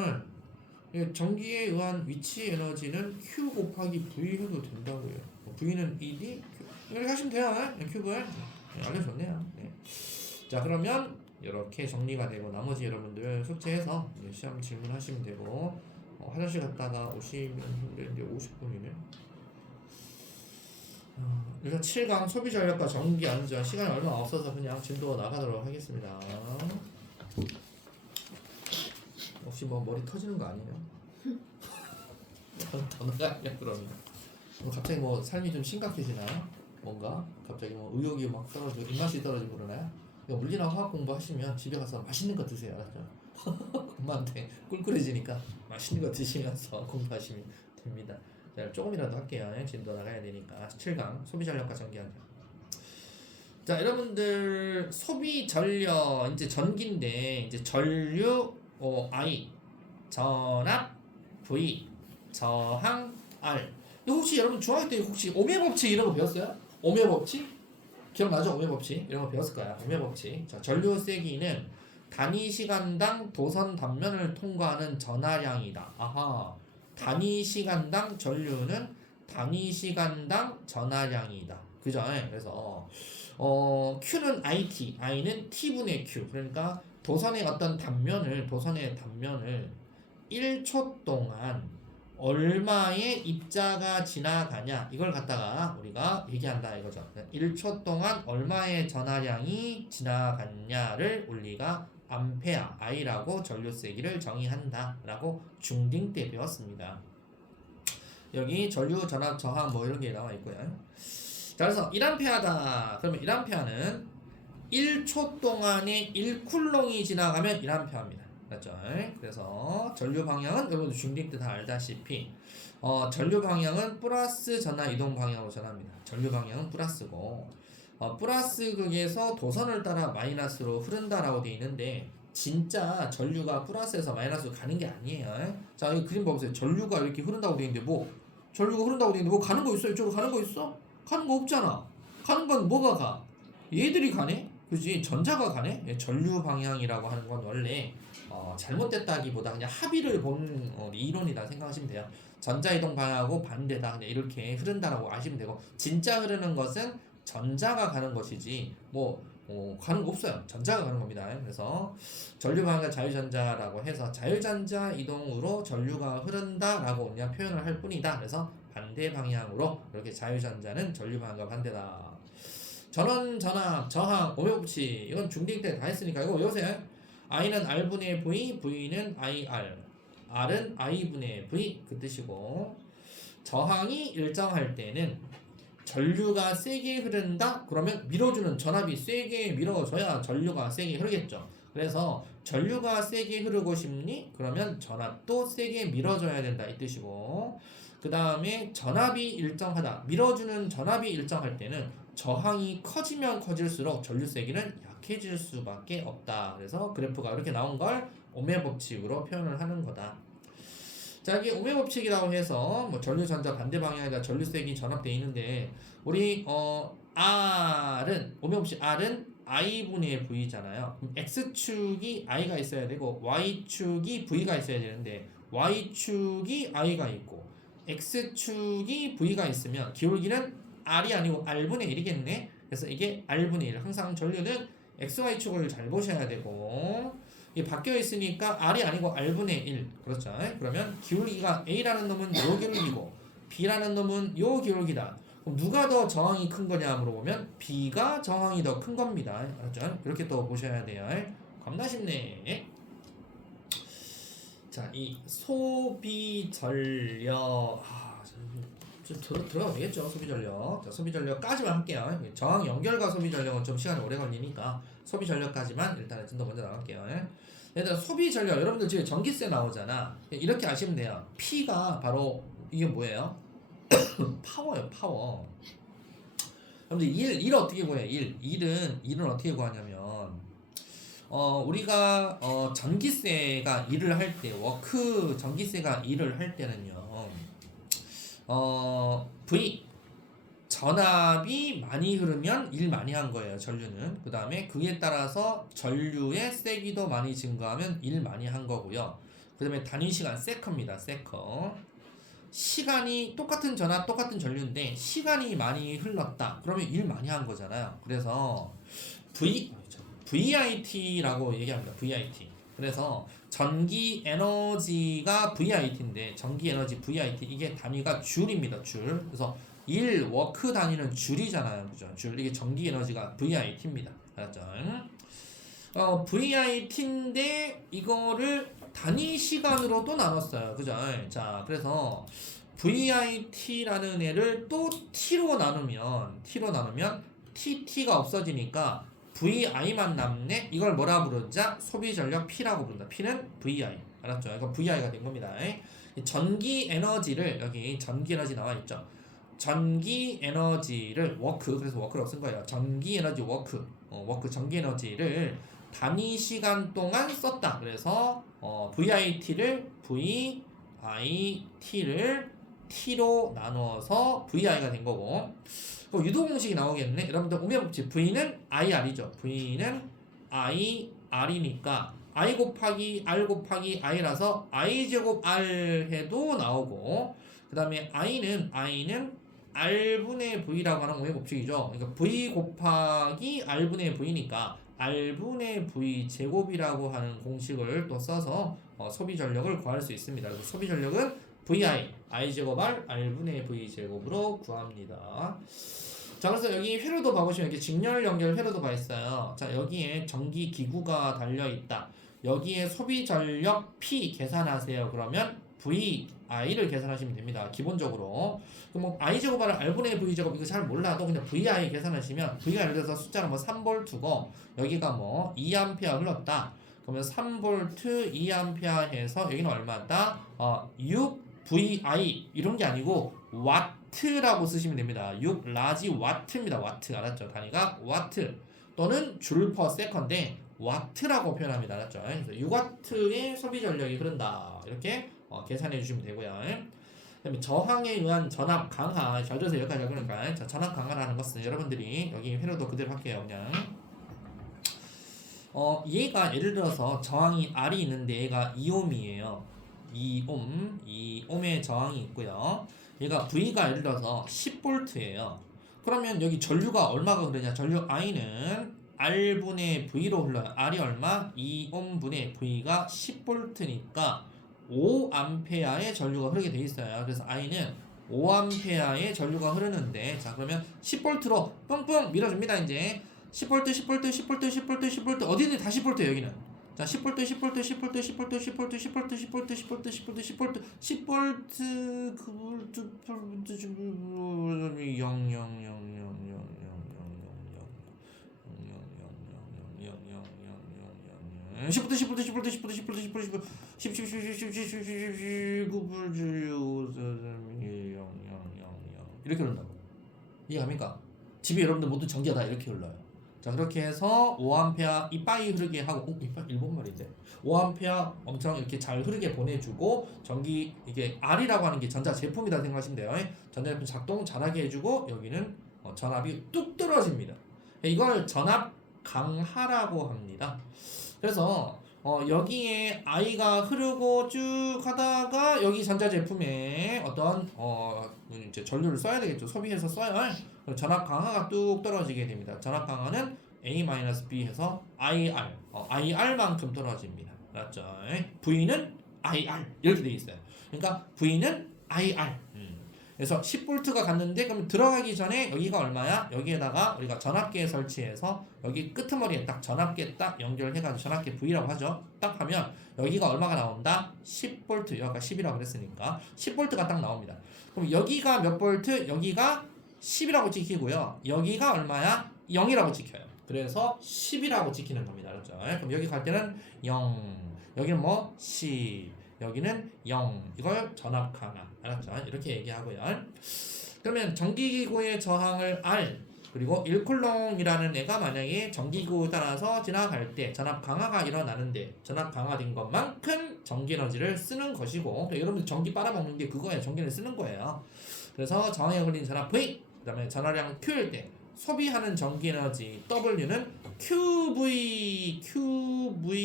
전기에 의한 위치 에너지는 Q 곱하기 V 해도 된다고요. V는 ED Q. 이렇게 하시면 돼요. 큐브에 알려줬네요. 네. 자 그러면 이렇게 정리가 되고 나머지 여러분들 숙제해서 시험 질문하시면 되고 화장실 갔다가 오시면 이제 50분이네. 일단 7강 소비전략과 전기 안전 시간이 얼마 없어서 그냥 진도 나가도록 하겠습니다. 혹시 뭐 머리 터지는 거 아니에요? 더 나가야 그러면 갑자기 뭐 삶이 좀 심각해지나요? 뭔가 갑자기 뭐 의욕이 막 떨어지고 입맛이 떨어지고 그러나요? 물리나 화학 공부하시면 집에 가서 맛있는 거 드세요. 알았죠? 엄마한테 꿀꿀해지니까 맛있는 거 드시면서 공부하시면 됩니다. 자, 조금이라도 할게요. 진도 나가야 되니까. 7강 소비 전력과 전기 안전. 자, 여러분들 소비 전력 이제 전기인데 이제 전류 I 전압 V 저항 R. 이거 혹시 여러분 중학교 때 혹시 오메 법칙 이런 거 배웠어요? 오메 법칙? 기억나죠? 오메 법칙 이런 거 배웠을 거야. 오메 법칙. 자, 전류 세기는 단위 시간당 도선 단면을 통과하는 전하량이다. 아하. 단위 시간당 전류는 단위 시간당 전하량이다. 그죠? 그래서 Q는 IT, I는 T분의 Q. 그러니까 도선의 어떤 단면을 1초 동안 얼마의 입자가 지나가냐 이걸 갖다가 우리가 얘기한다 이거죠. 1초 동안 얼마의 전하량이 지나갔냐를 우리가 암페어 I라고 전류 세기를 정의한다 라고 중딩 때 배웠습니다. 여기 전류 전압 저항 뭐 이런 게 나와 있고요. 자 그래서 1A다. 그러면 1A는 1초 동안에 1쿨롱이 지나가면 1A입니다. 맞죠? 그래서 전류 방향은 여러분들 중딩 때 다 알다시피 전류 방향은 플러스 전하 이동 방향으로 전합니다. 전류 방향은 플러스고 플러스 극에서 도선을 따라 마이너스로 흐른다라고 되어 있는데 진짜 전류가 플러스에서 마이너스로 가는 게 아니에요. 자 여기 그림 보세요. 전류가 이렇게 흐른다고 되어 있는데 뭐 전류가 흐른다고 되어 있는데 뭐 가는 거 있어? 이쪽으로 가는 거 있어? 가는 거 없잖아. 가는 건 뭐가 가? 얘들이 가네? 그지? 전자가 가네? 전류 방향이라고 하는 건 원래 잘못됐다기보다 그냥 합의를 본 이론이다 생각하시면 돼요. 전자이동 방향하고 반대다 그냥 이렇게 흐른다라고 아시면 되고 진짜 흐르는 것은 전자가 가는 것이지 가는 거 없어요. 전자가 가는 겁니다. 그래서 전류 방향과 자유전자라고 해서 자유전자 이동으로 전류가 흐른다라고 그냥 표현을 할 뿐이다. 그래서 반대 방향으로 이렇게 자유전자는 전류 방향과 반대다. 전원, 전압, 저항, 오묘법칙 이건 중딩 때 다 했으니까 이거 외우세요. I는 R분의 V, V는 IR, R은 I분의 V 그 뜻이고 저항이 일정할 때는 전류가 세게 흐른다? 그러면 밀어주는 전압이 세게 밀어줘야 전류가 세게 흐르겠죠. 그래서 전류가 세게 흐르고 싶니? 그러면 전압도 세게 밀어줘야 된다 이 뜻이고 그 다음에 전압이 일정하다. 밀어주는 전압이 일정할 때는 저항이 커지면 커질수록 전류 세기는 약해질 수밖에 없다. 그래서 그래프가 이렇게 나온 걸 오메 법칙으로 표현을 하는 거다. 자, 여기 오메 법칙이라고 해서 전류 전자 반대 방향에다 전류 세기 전압돼 있는데 우리 R은 오메 법칙 R은 I분의 V잖아요. 그럼 X축이 I가 있어야 되고 Y축이 V가 있어야 되는데 Y축이 I가 있고 X축이 V가 있으면 기울기는 R이 아니고 R분의 1이겠네. 그래서 이게 R분의 1. 항상 전류는 XY축을 잘 보셔야 되고 이게 바뀌어 있으니까 R이 아니고 R분의 1. 그렇죠. 그러면 기울기가 A라는 놈은 요 기울기고 B라는 놈은 요 기울기다. 그럼 누가 더 저항이 큰 거냐 물어보면 B가 저항이 더 큰 겁니다. 알았죠? 이렇게 또 보셔야 돼요. 겁나 쉽네. 자, 이 소비 전력 좀 들어가도 되겠죠. 소비 전력. 자, 소비 전력까지만 할게요. 저항 연결과 소비 전력은 좀 시간이 오래 걸리니까 소비 전력까지만 일단은 좀 더 먼저 나갈게요. 일단 소비 전력 여러분들 지금 전기세 나오잖아. 이렇게 아시면 돼요. P가 바로 이게 뭐예요? 파워예요. 파워. 여러분들 일 어떻게 구해요? 일은 어떻게 구하냐면 우리가 전기세가 일을 할 때 워크 전기세가 일을 할 때는요. V 전압이 많이 흐르면 일 많이 한 거예요. 전류는. 그 다음에 그에 따라서 전류의 세기도 많이 증가하면 일 많이 한 거고요. 그 다음에 단위 시간 세커입니다. 세커. 시간이 똑같은 전압 똑같은 전류인데 시간이 많이 흘렀다. 그러면 일 많이 한 거잖아요. 그래서 VIT라고 얘기합니다. VIT. 그래서 전기 에너지가 VIT인데 전기 에너지 VIT 이게 단위가 줄입니다. 줄. 그래서 1 워크 단위는 줄이잖아요. 그죠? 줄. 이게 전기 에너지가 VIT입니다. 알았죠? VIT인데 이거를 단위 시간으로 또 나눴어요. 그죠? 자, 그래서 VIT라는 애를 또 T로 나누면 TT가 없어지니까 VI만 남네. 이걸 뭐라 부르자? 소비 전력 P라고 부른다. P는 VI. 알았죠? 이거 VI가 된 겁니다. 전기 에너지를 여기 전기 에너지 나와 있죠. 전기 에너지를 워크 그래서 워크라고 쓴 거예요. 전기 에너지 워크. 워크 전기 에너지를 단위 시간 동안 썼다. 그래서 VIT를 T로 나눠서 VI가 된 거고 유도 공식이 나오겠네. 여러분들 오메 법칙 V는 IR이죠. V는 IR이니까 I 곱하기 R 곱하기 I라서 I 제곱 R 해도 나오고 그 다음에 I는 R분의 V라고 하는 오메 법칙이죠. 그러니까 V 곱하기 R분의 V니까 R분의 V 제곱이라고 하는 공식을 또 써서 소비 전력을 구할 수 있습니다. 그래서 소비 전력은 VI, I 제곱 R, R분의 V 제곱으로 구합니다. 자, 그래서 여기 회로도 봐보시면 이렇게 직렬 연결 회로도가 있어요. 자, 여기에 전기 기구가 달려 있다. 여기에 소비 전력 P 계산하세요. 그러면 VI를 계산하시면 됩니다. 기본적으로. 그럼 뭐 I 제곱 R, R분의 V 제곱 이거 잘 몰라도 그냥 VI 계산하시면 V가 예를 들어서 숫자는 뭐 3V고 여기가 뭐 2A 흘렀다. 그러면 3V 2A 해서 여기는 얼마다? 6VI 이런 게 아니고 와트라고 쓰시면 됩니다. 6 라지 와트입니다. 와트 알았죠? 단위가 와트 또는 줄 퍼 세컨데 와트라고 표현합니다. 알았죠? 그래서 6와트의 소비 전력이 흐른다. 이렇게 계산해 주시면 되고요. 그다음에 저항에 의한 전압 강하 잘 들으세요. 여기까지 그러니까 자, 전압 강하라는 것은 여러분들이 여기 회로도 그대로 할게요. 그냥 얘가 예를 들어서 저항이 R이 있는데 얘가 2ohm이에요. 2ohm의 저항이 있고요. 얘가 V가 예를 들어서 10V예요. 그러면 여기 전류가 얼마가 흐르냐? 전류 I는 R분의 V로 흘러요. R이 얼마? 2ohm 분의 V가 10V니까 5A의 전류가 흐르게 돼 있어요. 그래서 I는 5A의 전류가 흐르는데, 자 그러면 10V로 뿡뿡 밀어줍니다. 이제 10V, 10V, 10V, 10V, 10V 어디든 다 10V 여기는. 자 10V, 10V, 10V, 10V, 10V, 10V, 10V, 10V, 10V, 10V, 10V, 그 0 10부터 10부터 10부터 10부터 10부터 10부터 10부터 10 10 10 10 10 10 10 10 9불 주요 이렇게 흐른다고. 이해합니까? 집에 여러분들 모두 전기가 다 이렇게 흘러요. 자 그렇게 해서 5A 이 빠이 흐르게 하고 이빠 일본 말인데 5A 엄청 이렇게 잘 흐르게 보내주고 전기 이게 R이라고 하는 게 전자 제품이다 생각하시면 돼요. 전자 제품 작동 잘하게 해주고 여기는 전압이 뚝 떨어집니다. 이걸 전압 강하라고 합니다. 그래서 여기에 I가 흐르고 쭉 하다가 여기 전자 제품에 어떤 이제 전류를 써야 되겠죠. 소비해서 써야 전압 강하가 뚝 떨어지게 됩니다. 전압 강하는 A-B 해서 IR, IR만큼 떨어집니다. 맞죠? V는 IR 이렇게 돼 있어요. 그러니까 V는 IR. 그래서 10V가 갔는데 그럼 들어가기 전에 여기가 얼마야? 여기에다가 우리가 전압계 설치해서 여기 끄트머리에 딱 전압계 딱 연결해가지고 전압계 V라고 하죠. 딱 하면 여기가 얼마가 나온다? 10V, 여기가 10이라고 그랬으니까 10V가 딱 나옵니다. 그럼 여기가 몇 볼트? 여기가 10이라고 찍히고요. 여기가 얼마야? 0이라고 찍혀요. 그래서 10이라고 찍히는 겁니다. 그렇죠? 그럼 여기 갈 때는 0, 여기는 뭐 10, 여기는 0. 이걸 전압 강하. 알았죠? 이렇게 얘기하고요. 그러면 전기기구의 저항을 R 그리고 1쿨롱이라는 애가 만약에 전기기구 따라서 지나갈 때 전압 강화가 일어나는데 전압 강화된 것만큼 전기 에너지를 쓰는 것이고 여러분들 전기 빨아먹는 게 그거예요. 전기를 쓰는 거예요. 그래서 저항에 걸린 전압 V 그 다음에 전화량 Q일 때 소비하는 전기 에너지 W는 QV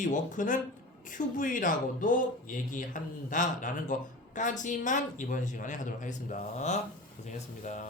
워크는 QV라고도 얘기한다라는 것까지만 이번 시간에 하도록 하겠습니다. 고생했습니다.